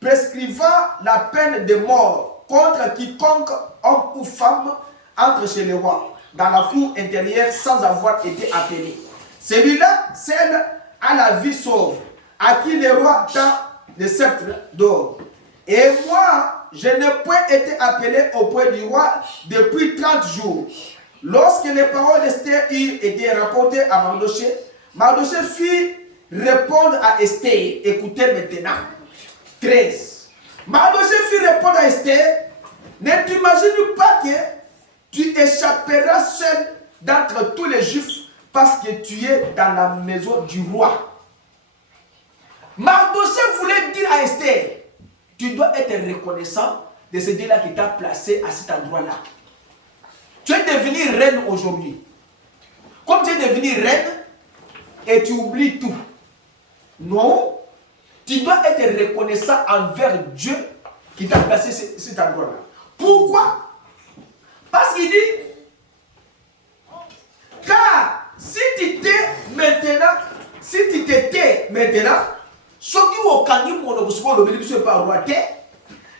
prescrivant la peine de mort contre quiconque, homme ou femme, entre chez le roi dans la cour intérieure sans avoir été appelé. Celui-là cède à la vie sauve, à qui le roi tend le sceptre d'or. Et moi, je n'ai point été appelé auprès du roi depuis 30 jours. Lorsque les paroles d'Esther eurent été rapportées à Mardochée, Mardochée fit répondre à Esther. Écoutez maintenant. 13. Mardochée fit répondre à Esther: ne t'imagine pas que tu échapperas seul d'entre tous les Juifs parce que tu es dans la maison du roi. Mardochée voulait dire à Esther: tu dois être reconnaissant de ce Dieu-là qui t'a placé à cet endroit-là. Tu es devenue reine aujourd'hui. Comme tu es devenue reine et tu oublies tout. Non, tu dois être reconnaissant envers Dieu qui t'a placé à cet endroit-là. Pourquoi? Parce qu'il dit, car si tu t'es maintenant, ce qui au Kanye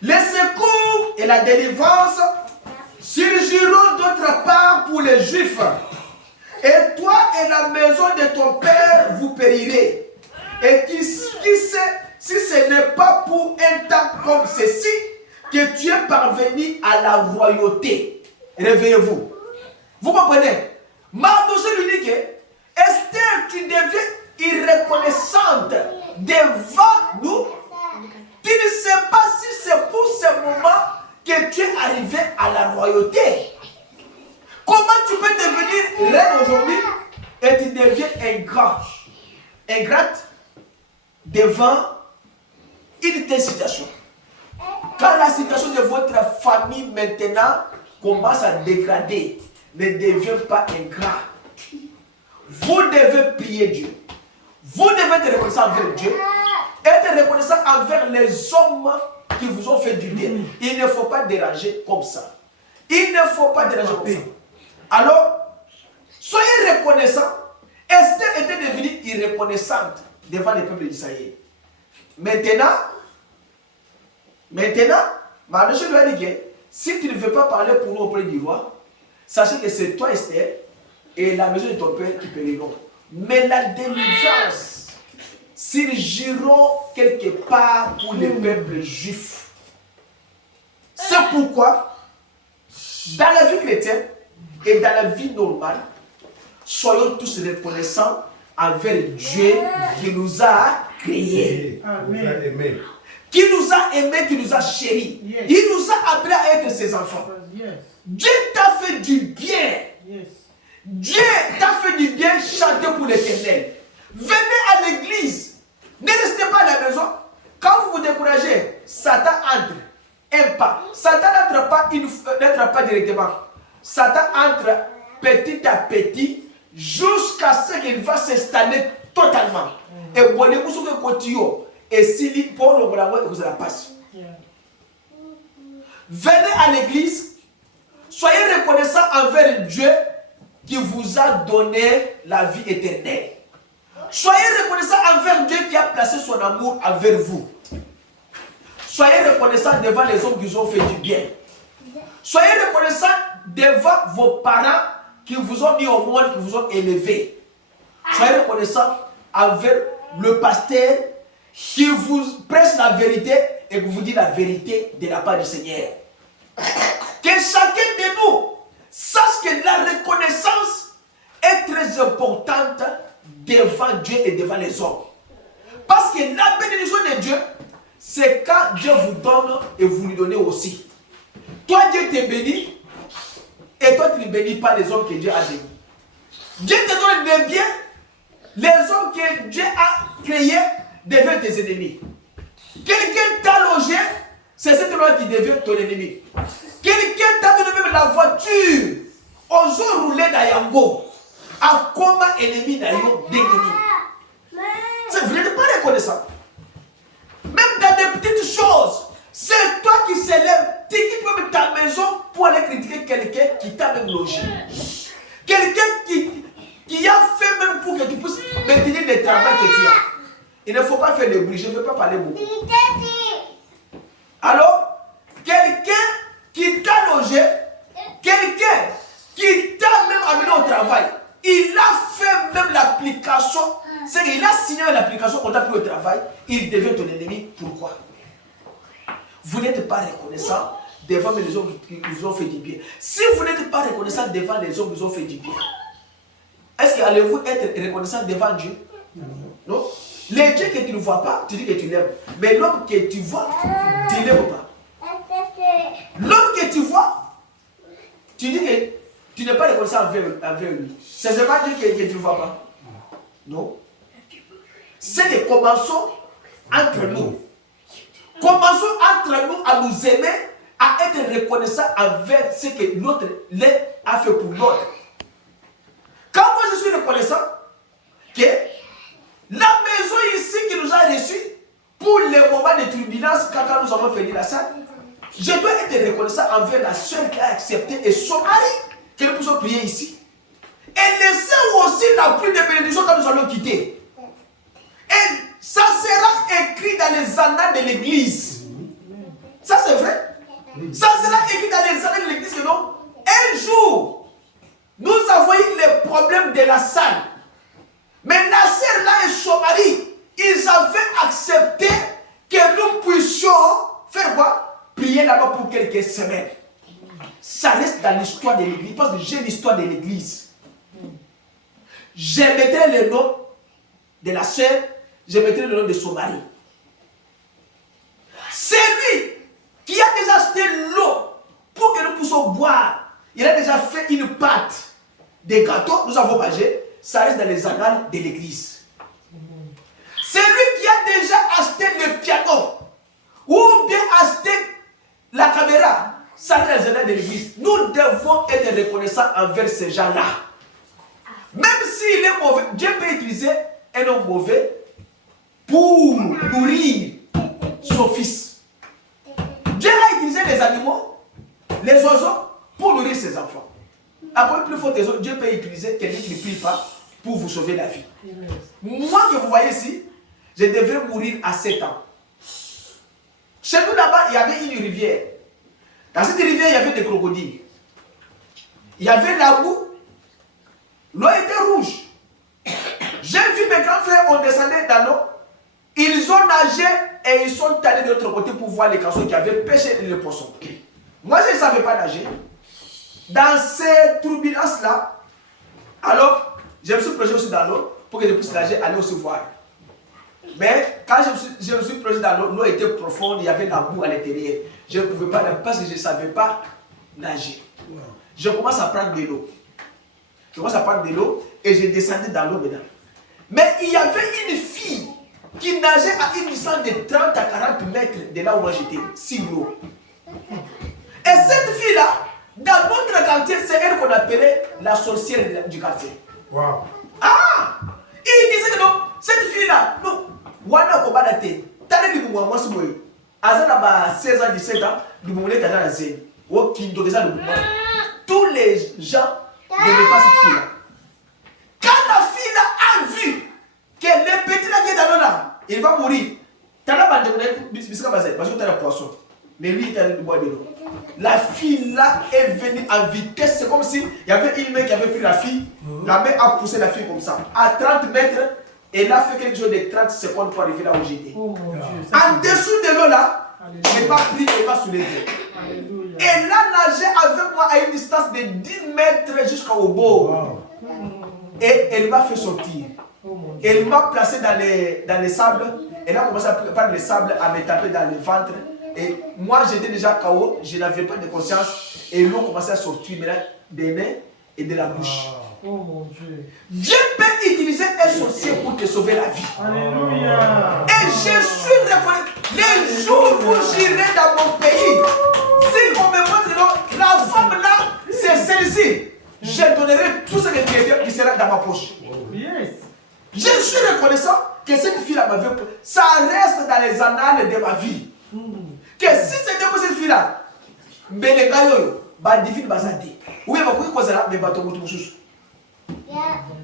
le secours et la délivrance surgiront d'autre part pour les Juifs. Et toi et la maison de ton père vous périrez. Et qui sait si ce n'est pas pour un temps comme ceci que tu es parvenu à la royauté. Réveillez-vous. Vous comprenez? Mardochée lui dit que Esther, tu deviens irreconnaissante devant nous. Tu ne sais pas si c'est pour ce moment que tu es arrivé à la royauté. Comment tu peux devenir reine aujourd'hui et tu deviens ingrate devant une telle situation? Quand la situation de votre famille maintenant commence à dégrader, ne deviens pas ingrat. Vous devez prier Dieu. Vous devez être reconnaissant envers Dieu. Être reconnaissant envers les hommes qui vous ont fait du bien. Il ne faut pas déranger comme ça. Il ne faut pas déranger comme ça. Alors, soyez reconnaissants. Esther était devenue irreconnaissante devant le peuple d'Israël. Maintenant, Mardochée lui a dit que si tu ne veux pas parler pour nous auprès du roi, sachez que c'est toi, Esther, et la maison de ton père qui périront. Mais la délivrance surgiront quelque part pour le peuple juif. C'est pourquoi, dans la vie chrétienne et dans la vie normale, soyons tous reconnaissants envers Dieu qui nous a créés. Amen. Qui nous a aimés, qui nous a chéris. Yes. Il nous a appelés à être ses enfants. Yes. Dieu t'a fait du bien. Yes. Dieu t'a fait du bien, chantez pour l'Éternel. Venez à l'église. Ne restez pas à la maison. Quand vous vous découragez, Satan entre un pas. Satan n'entre pas directement. Satan entre petit à petit jusqu'à ce qu'il va s'installer totalement. Et vous continue. Et si pour le vous la passe. Venez à l'église. Soyez reconnaissants envers Dieu qui vous a donné la vie éternelle. Soyez reconnaissants envers Dieu qui a placé son amour envers vous. Soyez reconnaissants devant les hommes qui vous ont fait du bien. Soyez reconnaissants devant vos parents qui vous ont mis au monde, qui vous ont élevé. Soyez reconnaissants envers le pasteur qui vous prêche la vérité et qui vous dit la vérité de la part du Seigneur. Que chacun de nous sache que la reconnaissance est très importante devant Dieu et devant les hommes. Parce que la bénédiction de Dieu, c'est quand Dieu vous donne et vous lui donnez aussi. Toi, Dieu te bénit et toi, tu ne bénis pas les hommes que Dieu a bénis. Dieu te donne des biens, les hommes que Dieu a créés deviennent tes ennemis. Quelqu'un t'a logé, c'est cette loi qui devient ton ennemi. Quelqu'un t'a donné même la voiture. Ozo rouler dans Yango. A comment ennemi d'ailleurs d'ennemi. Vous n'êtes pas reconnaissant. Même dans des petites choses, c'est toi qui s'élève. Tu quittes même ta maison pour aller critiquer quelqu'un qui t'a même logé. Quelqu'un qui a fait même pour que tu puisses maintenir le travail que tu as. Il ne faut pas faire de bruit, je ne veux pas parler beaucoup. Alors, quelqu'un qui t'a logé, quelqu'un qui t'a même amené au travail, il a fait même l'application, c'est qu'il a signé l'application qu'on t'a pris au travail, il devient ton ennemi. Pourquoi? Vous n'êtes pas reconnaissant devant les hommes qui vous ont fait du bien. Si vous n'êtes pas reconnaissant devant les hommes qui vous ont fait du bien, est-ce que allez-vous être reconnaissant devant Dieu? Non. Les dieux que tu ne vois pas, tu dis que tu l'aimes. Mais l'homme que tu vois, tu ne l'aimes pas. L'homme que tu vois, tu dis que tu n'es pas reconnaissant envers lui. Ce n'est pas Dieu que tu ne vois pas. Non. C'est que commençons entre nous. Commençons entre nous à nous aimer, à être reconnaissants envers ce que l'autre a fait pour l'autre. Quand moi je suis reconnaissant que la maison ici qui nous a reçus pour les moments de turbulence quand nous avons fini la salle, je dois être reconnaissant envers la soeur qui a accepté et son mari que nous puissions prier ici. Et laisser aussi la pluie de bénédiction quand nous allons quitter. Et ça sera écrit dans les annales de l'église. Ça c'est vrai. Ça sera écrit dans les annales de l'église que non. Un jour, nous avons eu les problèmes de la salle. Mais Nasser là et son mari, ils avaient accepté que nous puissions faire quoi? Prier là-bas pour quelques semaines. Ça reste dans l'histoire de l'église, parce que j'ai l'histoire de l'église. Je mettrai le nom de la sœur, je mettrai le nom de son mari. C'est lui qui a déjà acheté l'eau pour que nous puissions boire. Il a déjà fait une pâte de gâteaux, nous avons mangé. Ça reste dans les annales de l'église. C'est lui qui a déjà acheté le piano ou bien acheté la caméra. Ça reste dans les annales de l'église. Nous devons être reconnaissants envers ces gens-là. Même s'il est mauvais, Dieu peut utiliser un homme mauvais pour nourrir son fils. Dieu a utilisé les animaux, les oiseaux, pour nourrir ses enfants. Après, plus fort des autres, Dieu peut utiliser quelqu'un qui ne prie pas pour vous sauver la vie. Moi que vous voyez ici, je devrais mourir à 7 ans. Chez nous là-bas, il y avait une rivière. Dans cette rivière, il y avait des crocodiles. Il y avait la boue. L'eau était rouge. J'ai vu mes grands frères, on descendait dans l'eau. Ils ont nagé et ils sont allés de l'autre côté pour voir les canons qui avaient pêché les poissons. Moi, je ne savais pas nager. Dans ces turbulences-là, alors, je me suis plongé aussi dans l'eau pour que je puisse nager, aller aussi voir. Mais quand je me suis plongé dans l'eau, l'eau était profonde, il y avait la boue à l'intérieur. Je ne pouvais pas nager parce que je ne savais pas nager. Je commence à prendre de l'eau. Je commence à prendre de l'eau et je descendais dans l'eau maintenant. Mais il y avait une fille qui nageait à une distance de 30 à 40 mètres de là où moi j'étais, si l'eau. Et cette fille-là, dans notre quartier, c'est elle qu'on appelait la sorcière du quartier. Wow. Ah! Il disait que non, cette fille-là, non, Wana Kobadate, t'as dit que moi, moi, c'est moi. À 16 ans, 17 ans, du moment où tu as dans la scène, tous les gens n'aimaient pas cette fille-là. Quand la fille-là a vu que le petit là qui est dans l'eau là, il va mourir. T'as la bande de parce que tu as le poisson. Mais lui, il est allé boire de l'eau. La fille là est venue en vitesse. C'est comme si il y avait une main qui avait pris la fille. La main a poussé la fille comme ça. À 30 mètres, elle a fait quelque chose de 30 secondes pour arriver là où j'étais. Oh mon Dieu. En dessous de l'eau là, elle m'a pris et m'a soulevé. Alléluia. Elle a nagé avec moi à une distance de 10 mètres jusqu'au bord. Wow. Et elle m'a fait sortir. Oh mon Dieu. Elle m'a placé dans les sables. Elle a commencé à prendre les sables, à me taper dans le ventre. Et moi, j'étais déjà KO, je n'avais pas de conscience. Et l'eau commençait à sortir des mains et de la bouche. Oh mon Dieu. Dieu peut utiliser un sorcier pour te sauver la vie. Alléluia. Et je suis reconnaissant. Les jours où j'irai dans mon pays, si on me montre la femme là, c'est celle-ci, je donnerai tout ce qui sera dans ma poche. Yes. Je suis reconnaissant que cette fille-là m'avait... Ça reste dans les annales de ma vie. Que si c'était pour cette fille-là,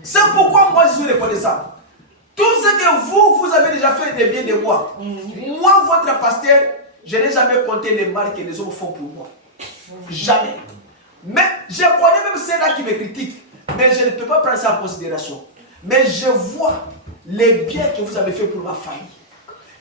c'est pourquoi moi je suis reconnaissant. Tout ce que vous avez déjà fait de bien de moi. Moi, votre pasteur, je n'ai jamais compté les mal que les hommes font pour moi. Jamais. Mais je connais même ceux-là qui me critiquent. Mais je ne peux pas prendre ça en considération. Mais je vois les biens que vous avez fait pour ma famille.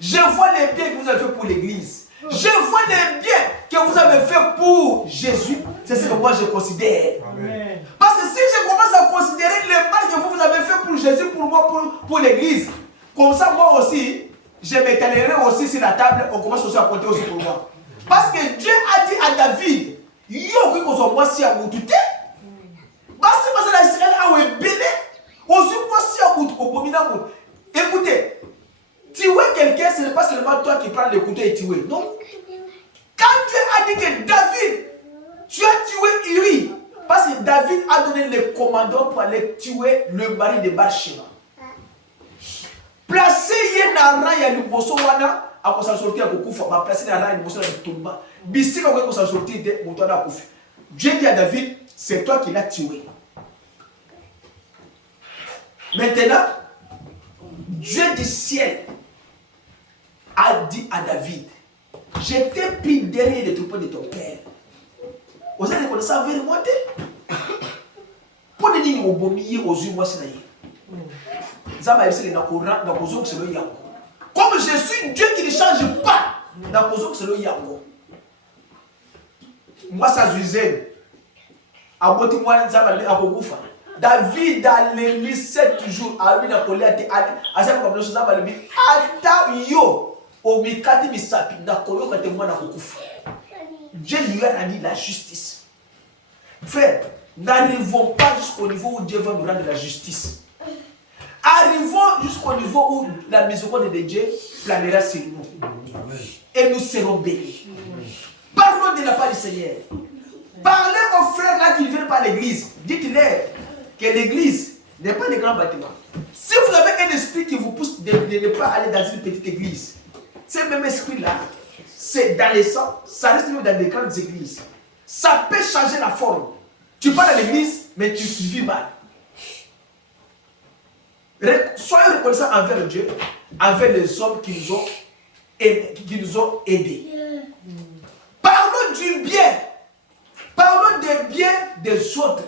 Je vois les biens que vous avez fait pour l'église. Je vois les biens que vous avez fait pour Jésus. C'est ce que moi je considère. Amen. Parce que si je commence à considérer les mal que vous avez fait pour Jésus, pour moi, pour l'église, comme ça moi aussi, je m'étalerai aussi sur la table, on commence aussi à compter aussi pour moi. Parce que Dieu a dit à David, yo qui qu'on moi si à vous tout parce que la Israël a eu béni, aussi moi si à vous au écoutez, tuer quelqu'un, ce n'est pas seulement toi qui prends le couteau et tuer. Non. Quand Dieu a dit que David, tu as tué Uri, parce que David a donné le commandement pour aller tuer le mari de Bathsheba. Placé Yenara ya Luboso wana, à quoi s'en sortir à Kokufa, va placer Yenara ya Luboso dans le tomba. Bissi quand on s'en sortir de Moutouana Kofi. Dieu dit à David, c'est toi qui l'as tué. Maintenant, Dieu du ciel a dit à David, je t'ai pris derrière les troupeaux de ton père. Vous allez reconnaître ça avec moi. Pour les lignes au bomier aux yeux, moi c'est comme je suis Dieu qui ne change pas, moi ça Zuzen. David a l'élu 7 jours à lui d'appeler à cette comme chose à lui. Dieu lui a rendu la justice. Frère, n'arrivons pas jusqu'au niveau où Dieu va nous rendre la justice. Arrivons jusqu'au niveau où la miséricorde de Dieu planera sur nous. Et nous serons bénis. Parlons de la part du Seigneur. Parlez aux frères là qui ne viennent pas à l'église. Dites-leur que l'église n'est pas un grand bâtiment. Si vous avez un esprit qui vous pousse de ne pas aller dans une petite église, ce même esprit-là, c'est dans les sangs, ça reste même dans des grandes églises. Ça peut changer la forme. Tu pars à l'église, mais tu vis mal. Soyez reconnaissants envers Dieu, envers les hommes qui nous ont aidés. Parlons du bien. Parlons des biens des autres.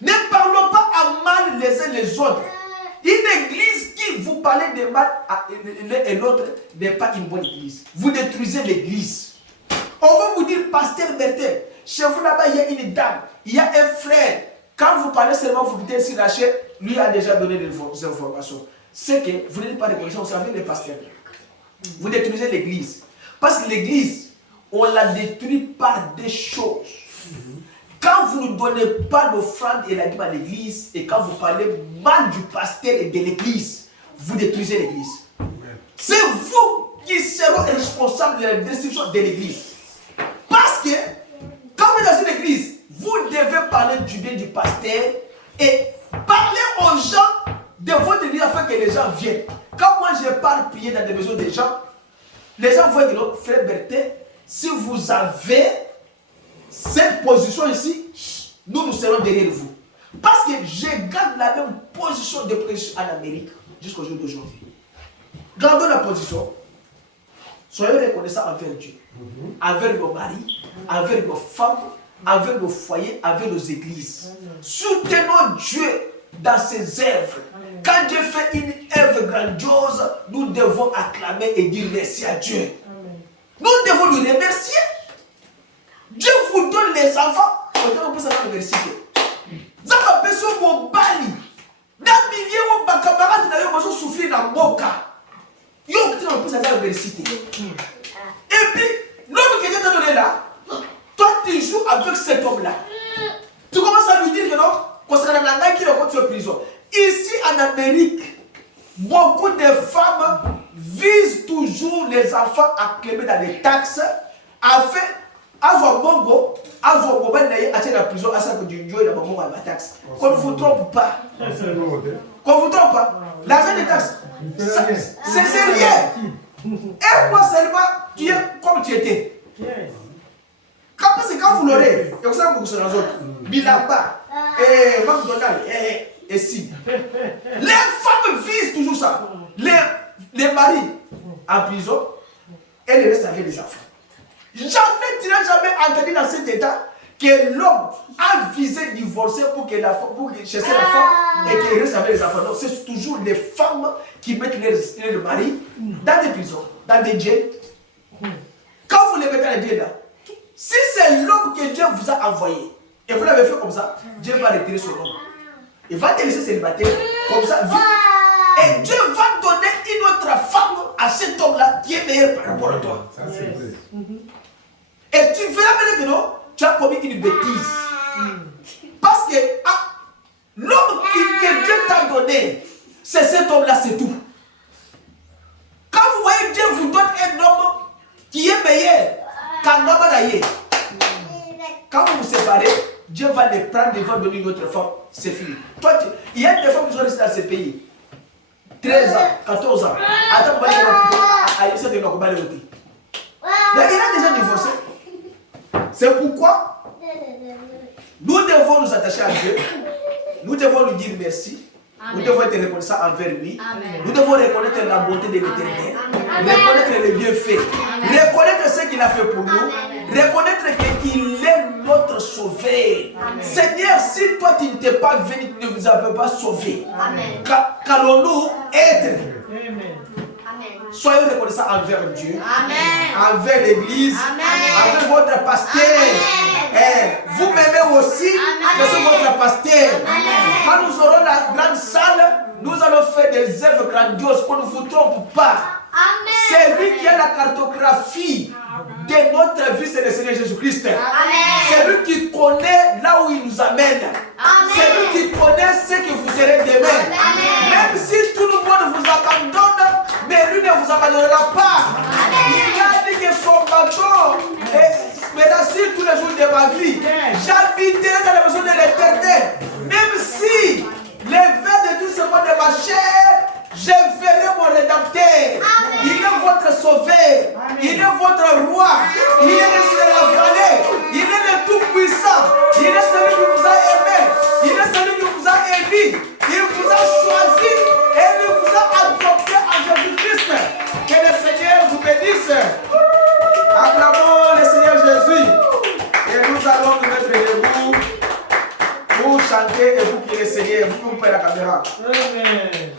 Ne parlons pas à mal les uns les autres. Une église qui vous parle de mal à l'un et l'autre n'est pas une bonne église. Vous détruisez l'église. On va vous dire, pasteur Bertin, chez vous là-bas, il y a une dame, il y a un frère. Quand vous parlez seulement, vous dites si lâché, lui a déjà donné des informations. C'est que vous n'êtes pas reconnaissant, vous savez les pasteurs. Vous détruisez l'église. Parce que l'église, on la détruit par des choses. Quand vous ne donnez pas l'offrande et la dîme à l'église, et quand vous parlez mal du pasteur et de l'église, vous détruisez l'église. C'est vous qui serez responsables de la destruction de l'église. Parce que, quand vous êtes dans une église, vous devez parler du bien du pasteur et parler aux gens de votre église afin que les gens viennent. Quand moi je pars prier dans des maisons des gens, les gens voient que notre frère Bertin, si vous avez cette position ici, nous serons derrière vous. Parce que je garde la même position de prêche en Amérique jusqu'au jour d'aujourd'hui. Gardons la position. Soyez reconnaissants envers Dieu, envers nos maris, envers nos femmes, envers nos foyers, envers nos églises. Soutenons Dieu dans ses œuvres. Quand Dieu fait une œuvre grandiose, nous devons acclamer et dire merci à Dieu. Nous devons lui remercier. Dieu vous donne les enfants, on peut s'en remercier. Zaka beso mo bali. Na milieu wo bakamarade na yo bazo souffrir na moka. Yo on peut s'en remercier. Et puis l'homme que Dieu t'a donné là, toi tu joues avec cet homme là. Tu commences à lui dire que non, qu'on sera dans la qui rencontre en prison. Ici en Amérique, beaucoup de femmes visent toujours les enfants à clémer dans les taxes, afin avoir bongo, avoir bongo, acheter la prison, à ça que du Dieu et la bongo à la taxe. Qu'on ne vous trompe pas. Qu'on ne vous trompe pas. L'argent des taxes, c'est rien. Et moi seulement, tu es comme tu étais. Quand vous l'aurez, et vous savez que vous serez les autres, Bilamba, et McDonald's, et si. Les femmes visent toujours ça. Les maris en prison, et les restent avec les enfants. Jamais, tu n'as jamais entendu dans cet état que l'homme a visé divorcer pour chercher la femme et qu'il reste avec les enfants. Non, c'est toujours les femmes qui mettent le mari dans des prisons, dans des jails. Quand vous les mettez dans les jails là, si c'est l'homme que Dieu vous a envoyé et vous l'avez fait comme ça, Dieu va retirer son homme. Il va te laisser célibataire comme ça. Et Dieu va donner une autre femme à cet homme-là qui est meilleur par rapport à toi. Ça, c'est vrai. Et tu verras maintenant, tu as commis une bêtise. Parce que l'homme que Dieu t'a donné, c'est cet homme-là, c'est tout. Quand vous voyez Dieu vous donne un homme qui est meilleur qu'un homme d'ailleurs, quand vous vous séparez, Dieu va les prendre et va donner une autre femme. C'est fini. Toi, il y a des femmes qui sont restées dans ce pays. 13 ans, 14 ans. Attends, mais il a déjà divorcé. C'est pourquoi nous devons nous attacher à Dieu. Nous devons lui dire merci. Amen. Nous devons être reconnaissants envers lui. Amen. Nous devons reconnaître la bonté de l'Éternel. Reconnaître les bienfaits. Reconnaître ce qu'il a fait pour nous. Amen. Reconnaître qu'il est notre sauveur. Amen. Seigneur, si toi tu n'étais pas venu, tu ne nous avais pas sauvés. Qu'allons-nous être? Amen. Soyez reconnaissants envers Dieu, amen, envers l'Église, envers votre pasteur. Vous m'aimez aussi, je suis votre pasteur. Quand nous aurons la grande salle, nous allons faire des œuvres grandioses, qu'on ne vous trompe pas. C'est lui qui a la cartographie de notre vie, c'est le Seigneur Jésus-Christ. C'est lui qui connaît là où il nous amène. C'est lui qui connaît ce que vous serez demain. Même si tout le monde vous abandonne, mais lui ne vous abandonnera pas. Il a dit que son bâton me rassure tous les jours de ma vie. J'habiterai dans la maison de l'Éternel. Même si les vers de tout ce monde de ma chair, je verrai mon rédempteur. Il est votre sauveur. Il est votre roi. Il est de la vallée. Il est le tout-puissant. Il est celui qui vous a aimé. Il est celui qui vous a élu. Il vous a choisi et il vous a adopté en Jésus-Christ. Que le Seigneur vous bénisse. Acclamons le Seigneur Jésus. Et nous allons nous mettre debout pour chanter et pour prier le Seigneur. Vous pouvez la caméra. Amen.